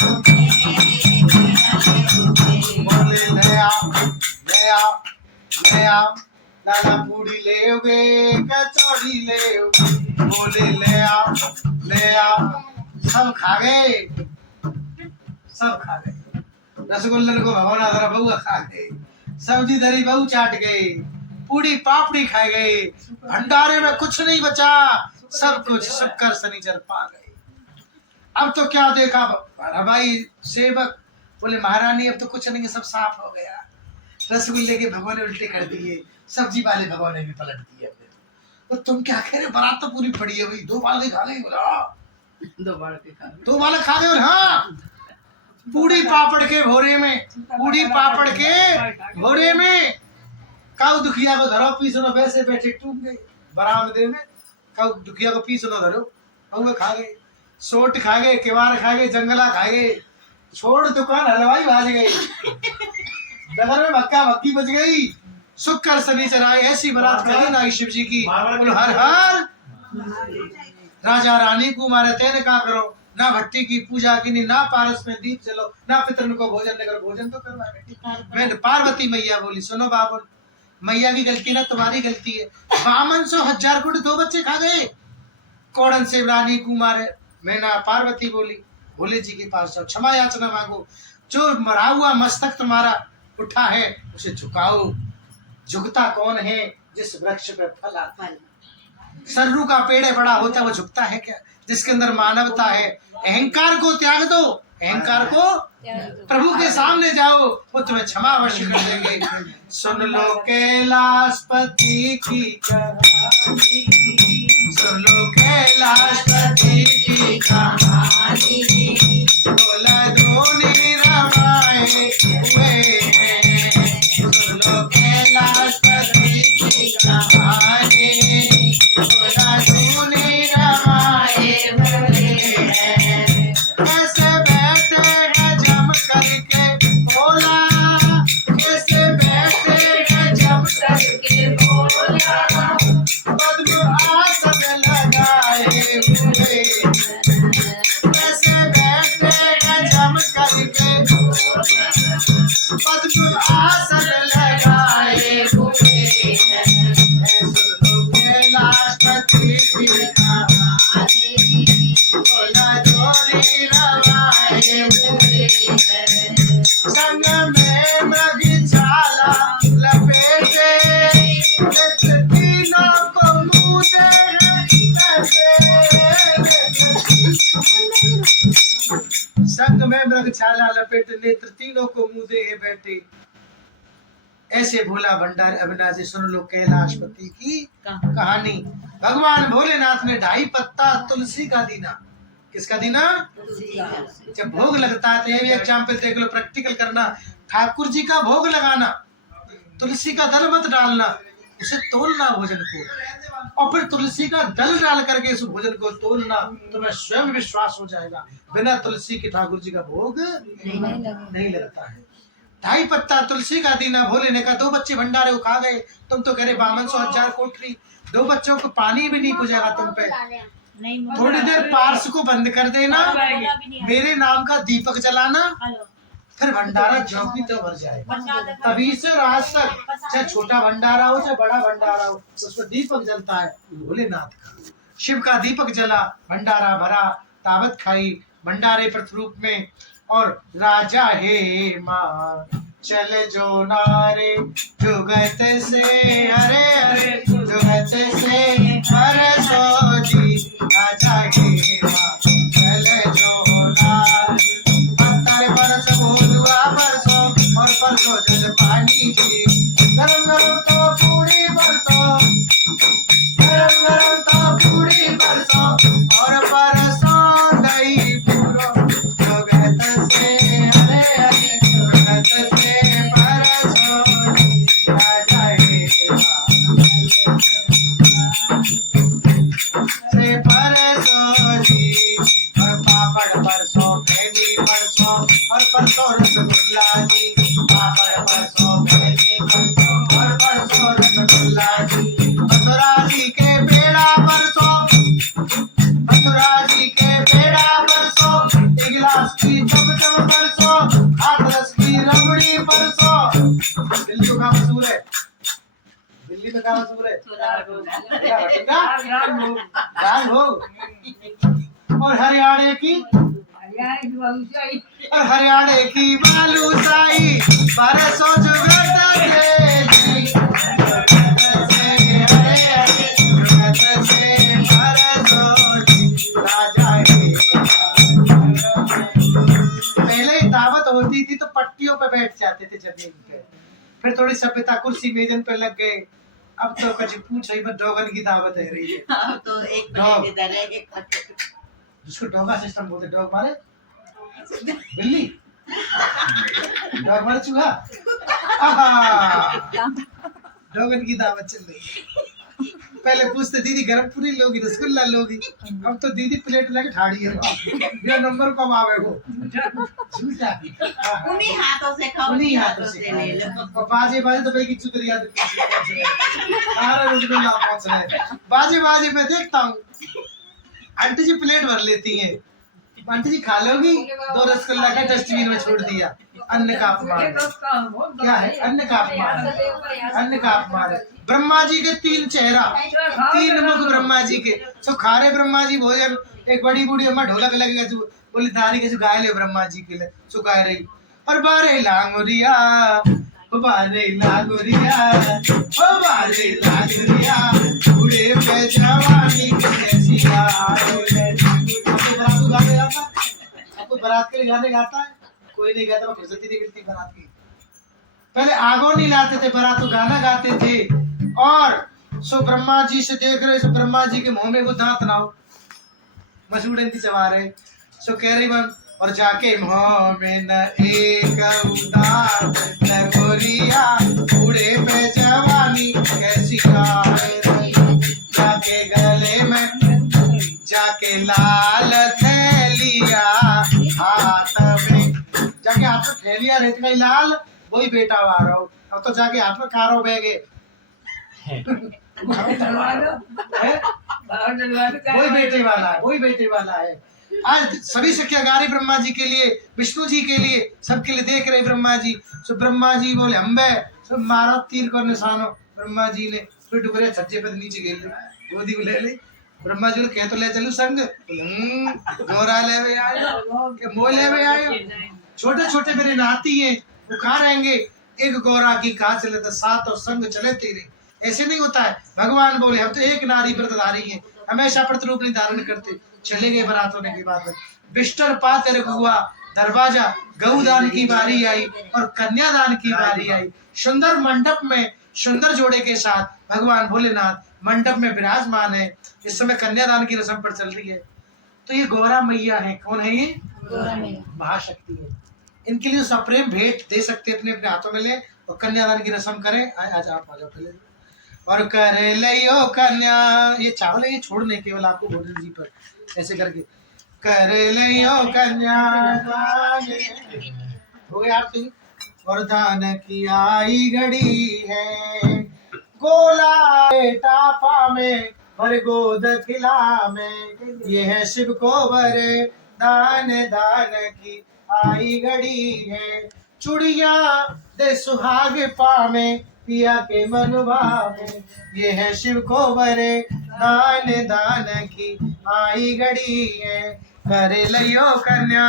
बोले ले आओ ले आओ ले आओ, लाला पूड़ी ले होगे कचौड़ी ले होगे, बोले ले आओ ले आओ। सब खा गए, सब खा गए, रसगुल्ले को भगवाना धरा बउआ खा गए, सब्जी धरी बहू चाट गए, पूड़ी पापड़ी खा गए, भंडारे में कुछ नहीं बचा, सब कुछ शक्कर शनिचर पा गए। अब तो क्या देखा भाई सेवक, बोले महारानी अब तो कुछ नहीं, सब साफ हो गया। रसगुल्ले के भगवान ने उल्टे कर दिए, सब्जी वाले भगवान ने भी पलट दिए। तो तुम क्या कह रहे हो, बारात तो पूरी पड़ी है भाई, दो बाल खा गए, बोला दो बाल खा गए। हाँ पूड़ी पापड़ के भोरे में, पूड़ी पापड़ के भोरे में, काऊ दुखिया को धरो पीसो न, वैसे बैठे टूट गए बरामदे में, काऊ दुखिया को पीसो न धरो, और खा गए, सोट खा गए, केवार खा गए, जंगला खा गए, छोड़ दुकान हलवाई भाज गई, नगर में मक्का मक्की बच गई। शुक्र शनिचर आए, ऐसी बारात करी ना शिव जी की, हर हर राजा रानी को मारे तेरे का करो, ना भट्टी की पूजा की नहीं, ना पारस में दीप चलो, ना पितरन को भोजन लेकर भोजन तो करवा। मैं पार्वती मैया बोली सुनो बाबू, मैया की गलती ना तुम्हारी गलती है, 52,000 गुड़ दो बच्चे खा गए, कौड़न से रानी को मारे। मैं ना पार्वती बोली भोले जी के पास जाओ, क्षमा याचना मांगो, जो मरा हुआ मस्तक तुम्हारा उठा है उसे झुकाओ। झुकता कौन है? जिस वृक्ष पे फल आता है। सर्रू का पेड़ बड़ा होता है, वो झुकता है क्या? जिसके अंदर मानवता है। अहंकार को त्याग दो, अहंकार को प्रभु के सामने जाओ, वो तुम्हें क्षमा अवश्य कर देंगे। सुन लो कैलाशपति की कहानी, सुन लो कैलाशपति की कहानी, बोला धोनी रमाए हुए हैं। सुन लो कैलाशपति की कहानी, बोला धोनी रमाए हुए हैं। ऐसे बैठे हैं जम करके बोला, ऐसे बैठे हैं जम करके बोला, पद्म आसन लगाए हुए। ऐसे बैठे हैं जम करके पद्म आसन लगाए हुए। कैलाशपति की कहानी, बोला धोनी रमाए हुए। संग में मृगशाला लपेटे, नेत्र तीनों को मूंदे संग में मृगशाला लपेटे, नेत्र तीनों को मुंदे है बैठे। ऐसे भोला भंडारी अविनाशी सुन लो कैलाशपति की कहानी। भगवान भोलेनाथ ने 2.5 पत्ता तुलसी का दीना, किसका दीना? जब भोग लगता है तो ये भी एग्जाम्पल देख लो, प्रैक्टिकल करना। ठाकुर जी का भोग लगाना, तुलसी का दल मत डालना, उसे तोलना भोजन को, और फिर तुलसी का दल डाल करके इस भोजन को तोलना, तुम्हें स्वयं विश्वास हो जाएगा बिना तुलसी के ठाकुर जी का भोग नहीं लगता है। 2.5 पत्ता तुलसी का दीना। भोले ने कहा 2 बच्चे भंडारे उखा गए, तुम तो कह रहे 52,000 कोठरी, 2 बच्चों को पानी भी नहीं पुजेगा तुम पे। थोड़ी देर पार्स को बंद कर देना, मेरे नाम का दीपक जलाना, फिर भंडारा जब भी तो भर जाए। तभी से रात तक चाहे छोटा भंडारा हो चाहे बड़ा भंडारा हो, उसमें दीपक जलता है भोलेनाथ का। शिव का दीपक जला, भंडारा भरा, ताबत खाई भंडारे प्रतिरूप में। और राजा हे माँ चल जो नारे जुगत से, अरे अरे जुगत से परसो जी। राजा हे माँ चल जो नारे, पत्थर परस भोलुआ परसो और परसो जल पानी जी। गरम गरम तो पूरी परसो, गरम गरम तो पूरी परसो और परसो गई पूरो जुगत से, अरे अरे जुगत से परसो जी। राजा हे से परसो जी। और पापड़ परसो, खैनी परसो और परसो रसगुल्ला जी। पापड़ परसो, खैनी परसो और परसो रसगुल्ला जी। मथुरा जी के पेड़ा परसो, मथुरा जी के पेड़ा परसो, एक गिलास की चमचम परसो, हाथ रस की रबड़ी परसो। दिल्ली का मशहूर है, दिल्ली में क्या मशहूर है? दाल भोग। और हरियाणा की, और हरियाणा की बालूशाही परसो जुगत से जी। जुगत से, अरे अरे जुगत से परसो जी। राजा हे पहले दावत होती थी तो पट्टियों पे बैठ जाते थे जमीन पे, फिर थोड़ी सभ्यता कुर्सी मेजन पे लग गए। अब तो कभी पूछ रही डोगन की दावत है रही है। अब तो एक प्लेट इधर है, एक पत्थर। जिसको डोगा सिस्टम बोलते, डॉग मारे बिल्ली, डॉग मारे चूहा। डोगन की दावत चल रही है। पहले पूछते दीदी गरम पूरी लोगी रसगुल्ला लोगी, अब तो दीदी प्लेट लेके ठाड़ी है ये नंबर कब आवे वो झूठा। उन्हीं हाथों से खाओ, उन्हीं हाथों से ले लो। और बाजे बाजे तो भाई की चुतरिया सारा रसगुल्ला पहुंच रहा है। बाजे बाजे मैं देखता हूँ आंटी जी प्लेट भर लेती हैं, आंटी जी खा लोगी, 2 रसगुल्ला का डस्टबिन में छोड़ दिया। अन्न का अपमान, क्या है अन्न का अपमान, अन्न का अपमान। ब्रह्मा जी के 3 चेहरा, 3 मुख ब्रह्मा जी के। सो खा रहे ब्रह्मा जी भोजन, एक बड़ी बूढ़ी अम्मा ढोलक लगेगा जो बोली दारी के जो गाय ले ब्रह्मा जी के लिए सो गाय रही। और बारे लांगुरिया, बारे लांगुरिया, ओ बारे लांगुरिया, बूढ़े पे जवानी कैसी आपको बारात के लिए गाने गाता है कोई नहीं गाता, फुर्सती नहीं मिलती बारात की। पहले आगो नहीं लाते थे, बारात तो गाना गाते थे। और सो ब्रह्मा जी से देख रहे, सो ब्रह्मा जी के मुंह में वो दांत ना हो, मशहूर इंती चबा रहे। सो कह रही बन और जाके मुंह में न एक उदार न गोरिया, बूढ़े पे जवानी कैसी गाय, जाके गले में जाके लाल थैलिया हाथ में, जाके हाथ में थैलिया रहती गई लाल, वही बेटा आ रहा हो। अब तो जाके हाथ में कारो बैगे वही बेटे वाला है, वही बेटे वाला है। आज सभी सख्यागारी ब्रह्मा जी के लिए, विष्णु जी के लिए, सबके लिए देख रहे ब्रह्मा जी। सो ब्रह्मा जी बोले अम्बे, सो मारो तीर को निशानो। ब्रह्मा जी ने फिर डुबरे छज्जे पे नीचे गिर गोदी में ले ली। ब्रह्मा जी कह तो ले चलू संग, गोरा ले आयो के मोह ले आयो। छोटे छोटे मेरे नाती हैं, वो कहाँ रहेंगे, एक गोरा की कहाँ चले तो 7 और संग चले तेरे। ऐसे नहीं होता है। भगवान बोले हम तो एक नारी व्रतधारी हैं, हमेशा प्रतिरूप नहीं धारण करते। चले गए बारात होने की बात है। बिस्तर पाते रखुआ दरवाजा, गौदान की बारी आई और कन्यादान की बारी आई। सुंदर मंडप में सुंदर जोड़े के साथ भगवान भोलेनाथ मंडप में विराजमान है। इस समय कन्यादान की रस्म पर चल रही है। तो ये गौरा मैया है। कौन है ये? महाशक्ति है। इनके लिए सप्रेम भेंट दे सकते अपने अपने हाथों में ले और कन्यादान की रस्म करें। आज आप आ जाओ पहले। और करे लियो कन्या, ये चावल है ये छोड़ने केवल आपको गोविंद जी पर ऐसे करके करे लियो कन्या हो गया आप तुम। और दान की आई घड़ी है, गोला टापा में भर गोद खिला में, ये है शिव को भरे दान दान की आई घड़ी है। चूड़िया दे सुहाग पावे पिया के मन भावे, ये है शिव को बरे दान दान की आई घड़ी है। करे लियो कन्या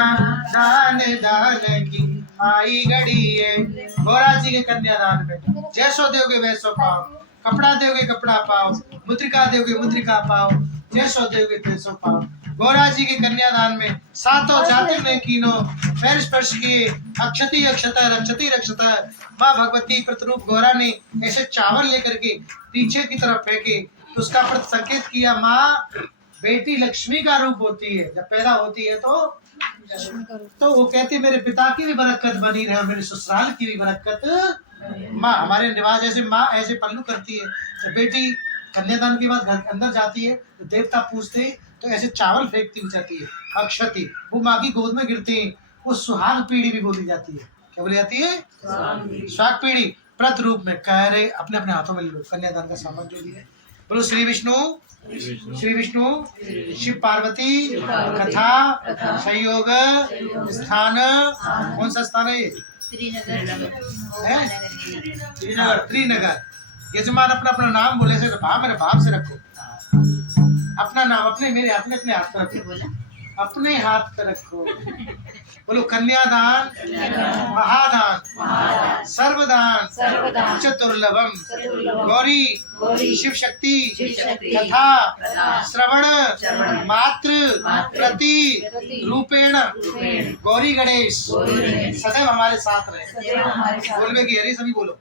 दान दान की आई घड़ी है। गोरा जी के कन्यादान में जैसो दोगे वैसो पाओ, कपड़ा दोगे कपड़ा पाओ, मुद्रिका दोगे मुद्रिका पाओ, जैसो दोगे तैसो पाओ। गोरा जी के कन्यादान में सातों जाति में कीनो पैर स्पर्श किए, अक्षति अक्षता रक्षति रक्षता। माँ भगवती प्रतिरूप गोरा ने ऐसे चावल लेकर के पीछे की तरफ फेंके तो उसका प्रति संकेत किया, माँ बेटी लक्ष्मी का रूप होती है, जब पैदा होती है तो वो कहती मेरे पिता की भी बरकत बनी रहे, मेरे ससुराल की भी बरकत। माँ हमारे रिवाज ऐसे माँ ऐसे पल्लू करती है, जब बेटी कन्यादान के बाद घर के अंदर जाती है तो देवता पूछते हैं तो ऐसे चावल फेंकती हुई जाती है, अक्षति वो माँ की गोद में गिरती है, वो सुहाग पीढ़ी भी बोली जाती है। क्या बोली जाती है? सुहाग पीढ़ी। प्रत रूप में कह रहे अपने अपने हाथों में लो कन्यादान का सामान जो भी है। बोलो श्री विष्णु श्री विष्णु शिव पार्वती कथा संयोग स्थान। कौन सा स्थान है? श्रीनगर। त्रिनगर। यजमान अपना अपना नाम बोले से भाव मेरे भाव से रखो अपना नाम, अपने मेरे हाथ में अपने हाथ पर रखो, अपने हाथ पर रखो। बोलो कन्यादान महादान सर्वदान चतुर्लभम गौरी शिव शक्ति कथा श्रवण मात्र प्रति रूपेण गौरी गणेश सदैव हमारे साथ रहे। बोलवे की हरी सभी बोलो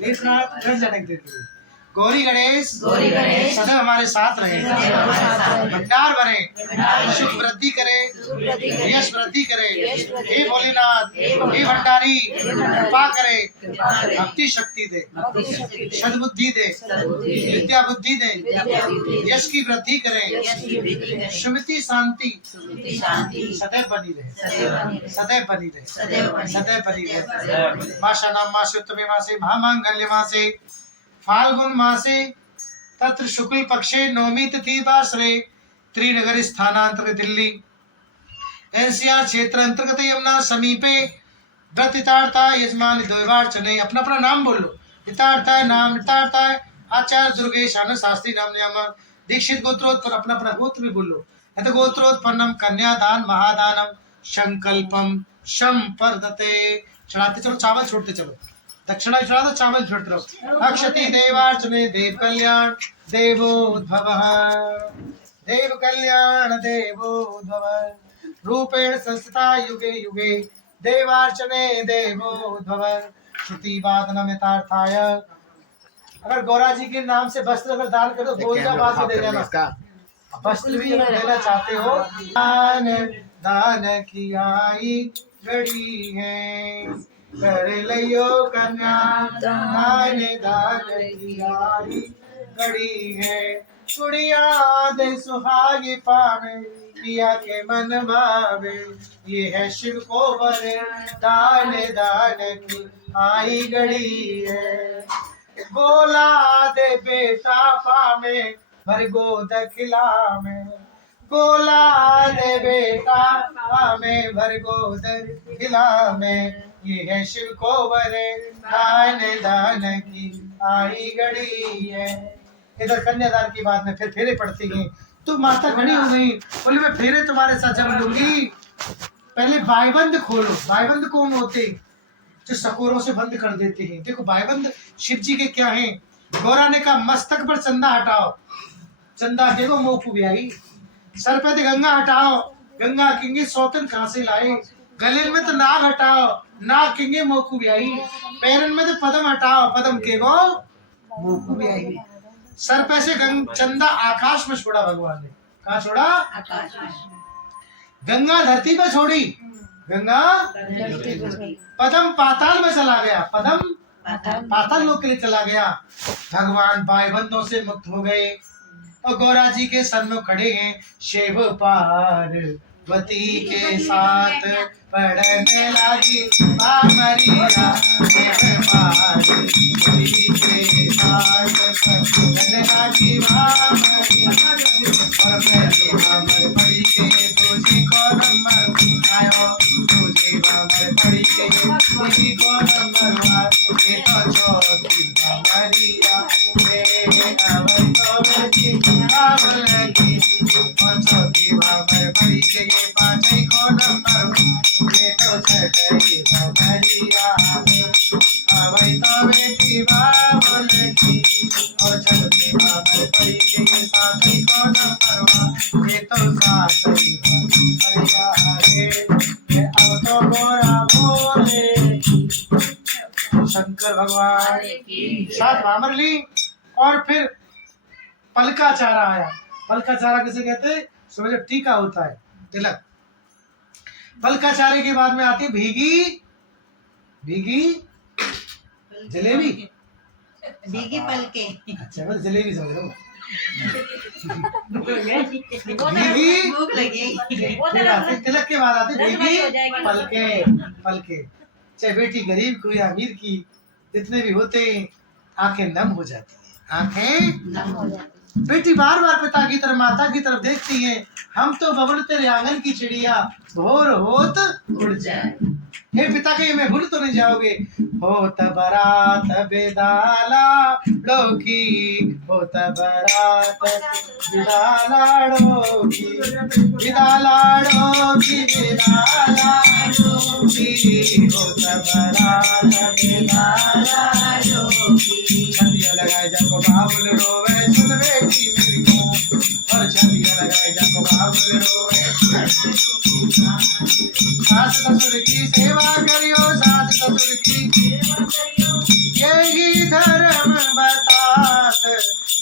जनक देते गौरी गणेश सदैव हमारे साथ रहे, भंडार भरे, सुख वृद्धि करे, यश वृद्धि करे। हे भोलेनाथ हे भंडारी कृपा करे, भक्ति शक्ति दे, सद्बुद्धि दे, विद्या बुद्धि दे, यश की वृद्धि करे, सुमति शांति सदैव बनी रहे, सदैव बनी रहे, सदैव बनी रहे। माशा नाम मासे तुम्हें मासे महामांगल्य मासे फाल्गुन मासे तत्र शुक्ल पक्षे नवमी तिथि वासरे त्रिनगर स्थानांतर्गत दिल्ली एनसीआर क्षेत्र अंतर्गत यमुना समीपे व्रत हितार्था यजमान द्वैवार्चने। अपना अपना नाम बोल लो। हितार्था नाम हितार्था आचार्य दुर्गेश आनंद शास्त्री नाम नियम दीक्षित गोत्रोत्पन्न अपना अपना गोत्र भी बोल लो। यत गोत्रोत्पन्नम कन्यादान महादानम संकल्पम संपर्दते। चढ़ाते चलो चावल छोड़ते चलो, दक्षिणा चढ़ा दो चावल छोड़ते रहो। अक्षति देवार्चने देव कल्याण देवोद्भव देव कल्याण देवोद्भव रूपेण संस्थिता युगे युगे देवार्चने देवोद्भव श्रुति वादनम यथार्थाय। अगर गौरा जी के नाम से वस्त्र अगर दान करो गोलका बाद में दे देना। वस्त्र भी अगर देना चाहते हो दान दान की आई घड़ी है, कर लियो कन्या दान दान की आई घड़ी है। चूड़िया दे सुहागी पावे पिया के मन भावे, ये है शिव को बरे दान दान की आई घड़ी है। गोला दे बेटा पावे भर गोद खिलावे, गोला दे बेटा पावे भर गोद खिलावे, ये है शिव को बरे दान दान की आई घड़ी है। इधर कन्यादान की बात में फिर फेरे पड़ती हैं। तो माता खड़ी हो गई, बोली मैं फेरे तुम्हारे साथ जम लूंगी, पहले बाईबंद खोलो। बाईबंद कौन होते? जो सकोरों से बंद कर देते हैं। देखो बाईबंद शिव जी के क्या हैं। गौरा ने कहा मस्तक पर चंदा हटाओ, चंदा देखो मोकू भी आई। सर पे तो गंगा हटाओ, गंगा किंगे सौतन कहाँ से लाए। गले में तो नाग हटाओ, नाग किंगे मोकू भी आई। पैरन में तो पदम हटाओ, पदम के गो मोकू भी आई। सर पे से चंदा आकाश में छोड़ा भगवान ने। कहाँ छोड़ा? आकाश में। गंगा धरती पे छोड़ी, गंगा पदम पाताल में चला गया, पदम पाताल लोक के लिए चला गया। भगवान बाईबंदों से मुक्त हो गए और गौरा जी के सन्मुख खड़े हैं। शिव पार्वती के साथ पढ़ने लगी बामरिया, शिव पार्वती के साथ पढ़ने लगी बामरिया। और मैं हमर परी के तुझी को नंबर आयो भीगी को नंबर वन ये तो चौथी भमरिया अवै तो बेटी बाबुल की और चौथी भमर भरी के ये पांचई को नंबर वन ये तो छठई भमरिया अवै तो बेटी बाबुल की और चौथी भमर भरी के ये सातई को नंबर वन ये तो सातई भमरिया रे अब तो गोरा बोले शंकर भगवान सात भामर ली और फिर पलका चारा आया। पलका चारा किसे कहते हैं? सुबह जब टीका होता है तिलक। पलका चारे के बाद में आती है भीगी भीगी जलेबी। भीगी पलके। अच्छा मैं जलेबी समझ रहा हूँ। भीगी भूख लगी। फिर आती तिलक के बाद आती भीगी पलके। पलके चाहे बेटी गरीब की या अमीर की जितने भी होते हैं आंखें नम हो जाती हैं। आंखें बेटी बार बार पिता की तरफ माता की तरफ देखती है। हम तो बबल तेरे आंगन की चिड़िया भोर होत उड़ जाए। हे पिता के मैं भूल तो नहीं जाओगे। होत बरात बेदाला लोकी होत बरात बिदालाड़ोकी बिदालाड़ोकी बिदालाड़ोकी होत बरात बिदालाड़ोकी छतिया लगाए जाको बाबुल रोवे सुन बेटी मेरी बात और छतिया लगाए जाको बाबुल रोवे सास ससुर की सेवा करियो सास ससुर की यही धर्म बतात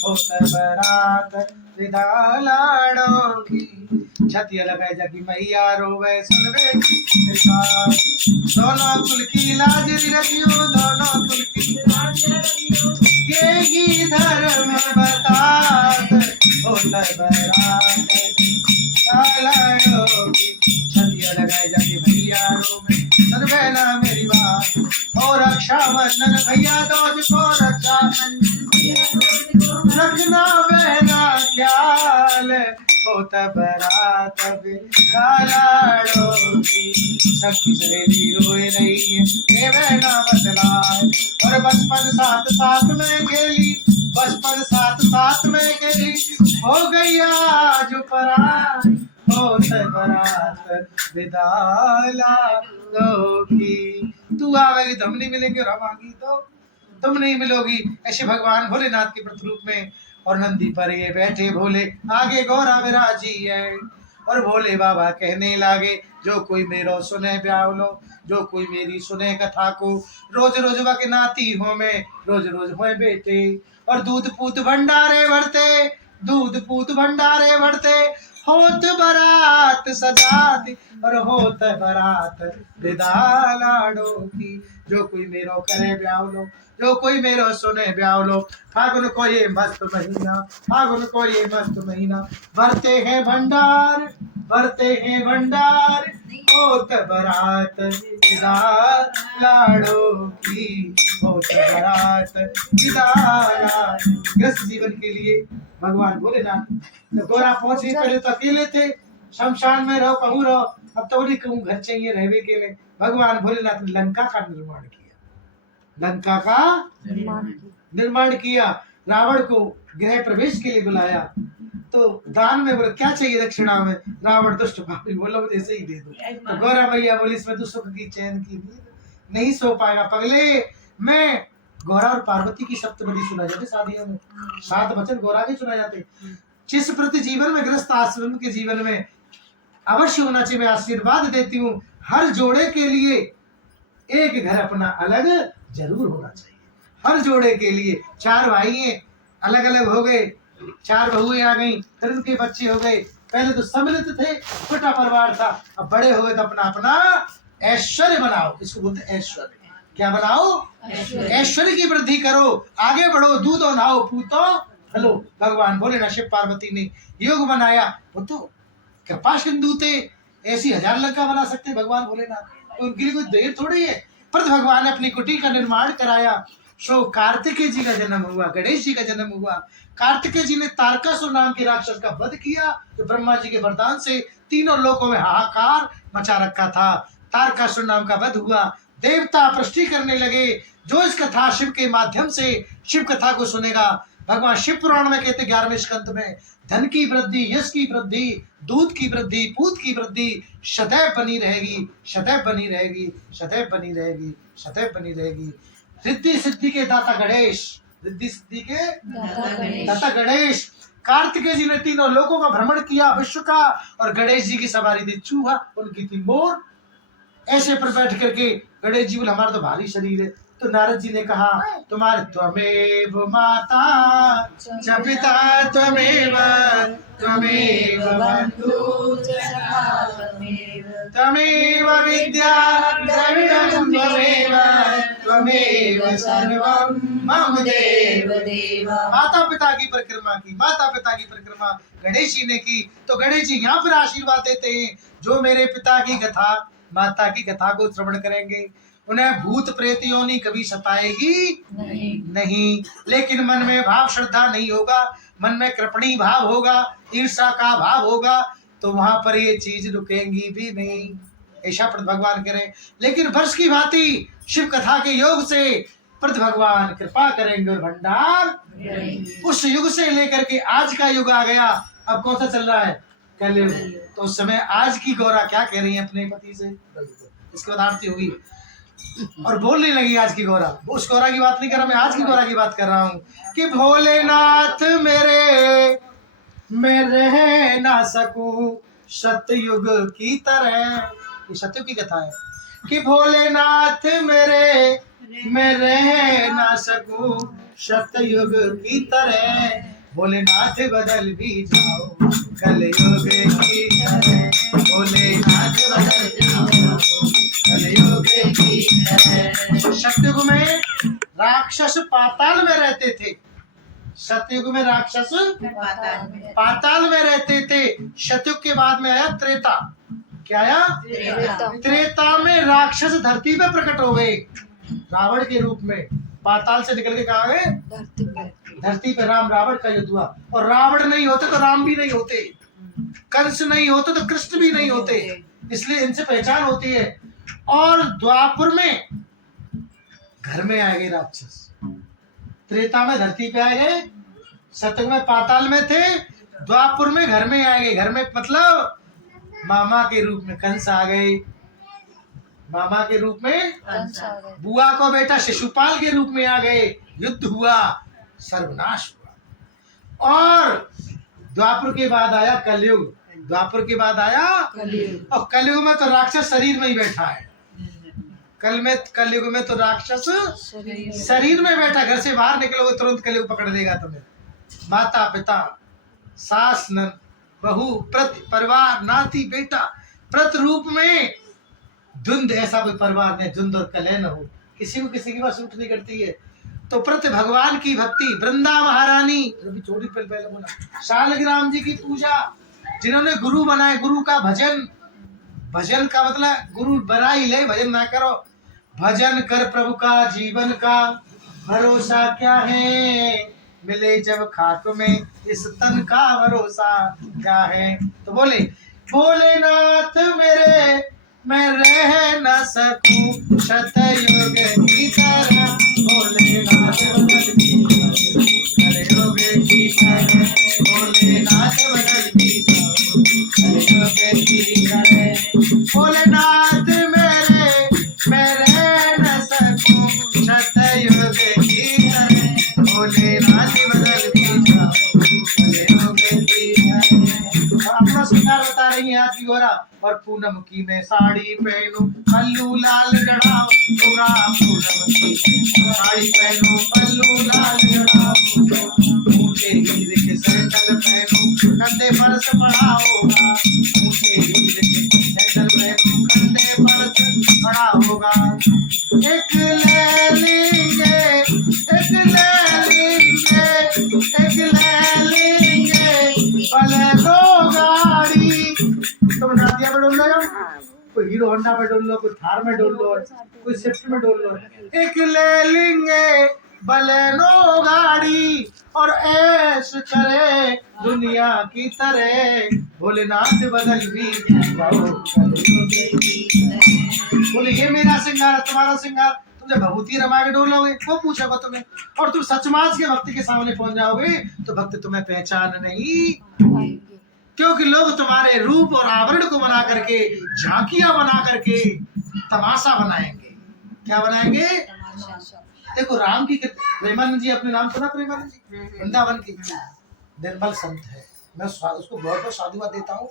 होत बरात विदा लाड़ों की छतिया लगाए जाकी मैया रोवे सुन बेटी दोनों कुल की लाज रखियो दोनों कुल की यही धर्म बतात होत बरात लाड़ों की छतिया लगाए जाके भैया रोवे सुन बहना मेरी बात और रक्षा बंधन भैया तुझको रक्षा रखना बहना ख्याल होत बरात लाड़ों की सखी सहेली रोए रही है ये बहना बतलाए और बचपन साथ साथ में खेली बचपन साथ साथ में खेली हो गई आज पराई होत बरात विदाला की। तू आवेगी तो हम नहीं मिलेंगे और हम आगी तो तुम नहीं मिलोगी। ऐसे भगवान भोलेनाथ के प्रतिरूप में और नंदी पर ये बैठे भोले आगे गौरा विराजी है और भोले बाबा कहने लागे जो कोई मेरो सुने ब्यावलो जो कोई मेरी सुने कथा को रोज रोज वक नाती हो मैं रोज रोज होए बेटे और दूध पूत भंडारे भरते दूध पूत भंडारे भरते होत बरात सजाती और होत बरात विदा लाड़ो की जो कोई मेरो करे ब्याह लो जो कोई मेरो सुने ब्याह लो। फागुन को ये मस्त महीना फागुन को ये मस्त महीना भरते हैं भंडार होत बरात विदा लाड़ो की होत बरात विदा ग्रस्त जीवन के लिए भगवान भोलेनाथ तो गोरा पहुंचे। पहले तो अकेले थे शमशान में रहो कहूँ रहो अब तो नहीं कहूँ घर चाहिए रहने के लिए। भगवान भोलेनाथ ने लंका का निर्माण किया लंका का निर्माण किया रावण को गृह प्रवेश के लिए बुलाया तो दान में बोले क्या चाहिए दक्षिणा में। रावण दुष्ट भाभी बोला मुझे ऐसे ही दे दो। तो गौरा मैया बोली इसमें तो सुख की चैन की नहीं सो पाएगा पगले। मैं गौरा और पार्वती की सप्तपदी सुना जाते शादियों में 7 वचन गौरा के सुना जाते। जिस प्रति जीवन में ग्रस्त आश्रम के जीवन में अवश्य होना चाहिए। मैं आशीर्वाद देती हूँ हर जोड़े के लिए एक घर अपना अलग जरूर होना चाहिए। हर जोड़े के लिए 4 भाई हैं अलग अलग हो गए 4 बहुएं आ गई फिर उनके बच्चे हो गए। पहले तो सम्मिलित थे छोटा परिवार था अब बड़े हो गए तो अपना अपना ऐश्वर्य बनाओ। इसको बोलते ऐश्वर्य। क्या बनाओ ऐश्वर्य की वृद्धि करो आगे बढ़ो दूधो नहाओ पूतो हेलो। भगवान भोलेनाथ शिव पार्वती ने योग बनाया वो तो कृपा सिंधु थे ऐसी 1000 लंका बना सकते भगवान भोलेनाथ तो उनके लिए कोई देर थोड़ी है। पर भगवान ने अपनी कुटी का निर्माण कराया। सो कार्तिकेय जी का जन्म हुआ गणेश जी का जन्म हुआ। कार्तिकेय जी ने तारकासुर नाम के राक्षस का वध किया तो ब्रह्मा जी के वरदान से तीनों लोकों में हाहाकार मचा रखा था। तारकासुर नाम का वध हुआ देवता प्रष्टि करने लगे। जो इस कथा शिव के माध्यम से शिव कथा को सुनेगा, भगवान शिव पुराण में कहते 11वें स्कंद में, धन की वृद्धि, यश की वृद्धि, दूध की वृद्धि, पूत की वृद्धि सदैव बनी रहेगी, सदैव बनी रहेगी, सदैव बनी रहेगी, सदैव बनी रहेगी। रिद्धि सिद्धि के दाता गणेश, रिद्धि सिद्धि के दाता गणेश। कार्तिकेय जी ने तीनों लोकों का भ्रमण किया, विश्व का, और गणेश जी की सवारी थी चूहा, उनकी थी मोर। ऐसे पर बैठ करके गणेश जी बोले हमारा तो भारी शरीर है। तो नारद जी ने कहा तुम्हारे त्वमेव माता च पिता त्वमेव त्वमेव बंधु त्वमेव विद्या द्रविणं त्वमेव त्वमेव सर्वं मम देव देव। माता पिता की परिक्रमा की, माता पिता की परिक्रमा गणेश जी ने की। तो गणेश जी यहाँ पर आशीर्वाद देते हैं, जो मेरे पिता की कथा, माता की कथा को श्रवण करेंगे, उन्हें भूत प्रेत योनि कभी सताएगी नहीं। लेकिन मन में भाव श्रद्धा नहीं होगा, मन में कृपणी भाव होगा, ईर्षा का भाव होगा, तो वहां पर ये चीज रुकेंगी भी नहीं, ऐसा प्रति भगवान करें। लेकिन वर्ष की भांति शिव कथा के योग से प्रति भगवान कृपा करेंगे और भंडार। उस युग से लेकर के आज का युग आ गया। अब कौन सा चल रहा है? कलयुग। तो उस समय आज की गौरा क्या कह रही है अपने पति से, इसके बाद आरती होगी और बोलने लगी आज की गौरा। उस गौरा की बात नहीं कर रहा मैं, आज की गौरा की बात कर रहा हूँ कि भोलेनाथ मेरे मैं रह ना सकूं सतयुग की तरह। ये सतयुग की कथा है कि भोलेनाथ मेरे मैं रह ना सकूं सतयुग की तरह। भोलेनाथ बदल भी जाओ कलयुग की तरह, भोलेनाथ बदल जाओ कलयुग की तरह। सतयुग में राक्षस पाताल में रहते थे, सतयुग में राक्षस पाताल में रहते थे। सतयुग के बाद में आया त्रेता। क्या आया? त्रेता में राक्षस धरती पे प्रकट हो गए रावण के रूप में। पाताल से निकल के कहा गए धरती पे। राम रावण का युद्ध हुआ, और रावण नहीं होते तो राम भी नहीं होते, कंस नहीं होते तो कृष्ण भी नहीं होते, इसलिए इनसे पहचान होती है। और द्वापर में घर में आ गए राक्षस, त्रेता में धरती पे आ गए, सतयुग में पाताल में थे, द्वापर में घर में आ गए। घर में मतलब मामा के रूप में कंस आ गए, मामा के रूप में बुआ को बेटा शिशुपाल के रूप में आ गए। युद्ध हुआ, सर्वनाश हुआ। और द्वापर के बाद आया कलयुग, द्वापर के बाद आया कलयुग। और कलयुग में तो राक्षस शरीर में ही बैठा है। कलयुग में तो राक्षस शरीर में बैठा, घर से बाहर निकलोगे तुरंत कलयुग पकड़ लेगा तुम्हें। माता पिता सास नन बहू प्रति परिवार नाती बेटा प्रति रूप में धुंध, ऐसा कोई परिवार नहीं धुंध और कलह न हो, किसी को किसी की बात सूट नहीं करती है। तो प्रति भगवान की भक्ति, वृंदा महारानी छोटी पहले बोला, शालग्राम जी की पूजा, जिन्होंने गुरु बनाए, गुरु का भजन, भजन का मतलब गुरु बना ही ले, भजन ना करो। भजन कर प्रभु का जीवन का भरोसा क्या है, मिले जब खाक में इस तन का भरोसा क्या है। तो बोले भोलेनाथ मेरे मैं रह न सकूं सतयुग की तरह, भोलेनाथ बदल भी जाओ कलयुग की तरह, भोलेनाथ बदल भी जाओ कलयुग की तरह। भोलेनाथ मेरे मैं रह न सकूं सतयुग की तरह, भोलेनाथ बदल भी जाओ कलयुग की तरह। अपना श्रृंगार बता रही है आज की गौरा। और पूनम की मैं साड़ी पहनूं पल्लू लाल जड़ाओ होगा, पूनम की साड़ी पहनूं पल्लू लाल जड़ाओ, ऊंचे हीरे के सैंडल पहनूं कंधे पर से पड़ा होगा, ऊंचे हीरे के सैंडल पहनूं कंधे पर से पड़ा होगा। एक ले लेंगे एक ले लेंगे एक ले लेंगे बलेरो गाड़ी। तुम नादिया में डोल लो, कोई हीरो होंडा में डोल लो, कोई थार में डोल लो, कोई स्विफ्ट में डोल लो। एक ले लेंगे बलेनो गाड़ी और ऐश करे दुनिया की तरह, भोलेनाथ बदल भी जाओ। बोले ये मेरा श्रृंगार है, तुम्हारा श्रृंगार, तुम जब भभूति रमा के डोलोगे वो पूछेगा तुम्हें, और तुम सचमाच के भक्ति के सामने पहुंच जाओगे तो भक्त तुम्हें पहचान नहीं, क्योंकि लोग तुम्हारे रूप और आवरण को बना करके, झांकियां बना करके तमाशा बनाएंगे। क्या बनाएंगे? देखो राम की प्रेमानंद जी, अपने नाम सुना प्रेमानंद जी? वृंदावन की निर्मल संत है, मैं उसको बहुत बहुत साधुवाद देता हूँ।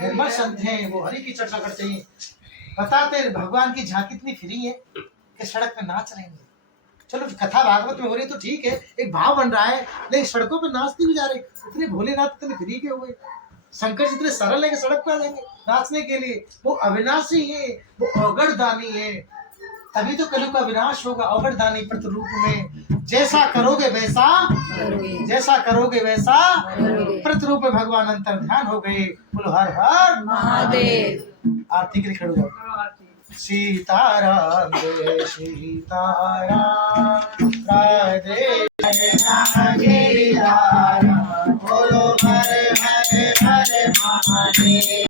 निर्मल संत हैं वो, हरि की चर्चा करते हैं, बताते हैं भगवान की झांकी इतनी फ्री है कि सड़क पे नाच रहे हैं। चलो कथा भागवत में हो रही तो ठीक है, एक भाव बन रहा है, लेकिन सड़कों पे नाचते भी जा रहे। इतने भोलेनाथ इतने फ्री के हुए, शंकर जी इतने सरल है कि सड़क पे आ जाएंगे नाचने के लिए। वो अविनाशी है, वो अवगढ़दानी है, तभी तो कलयुग का विनाश होगा अवगढ़दानी प्रतिरूप में। जैसा करोगे वैसा, जैसा करोगे वैसा प्रतिरूप में भगवान अंतर ध्यान हो गए। बोलो हर हर महादेव। आरती के लिए खड़े हो जाओ। सीताराम जय सीताराम, राधे राधे राम, बोलो हरे हरे हरे महादेव।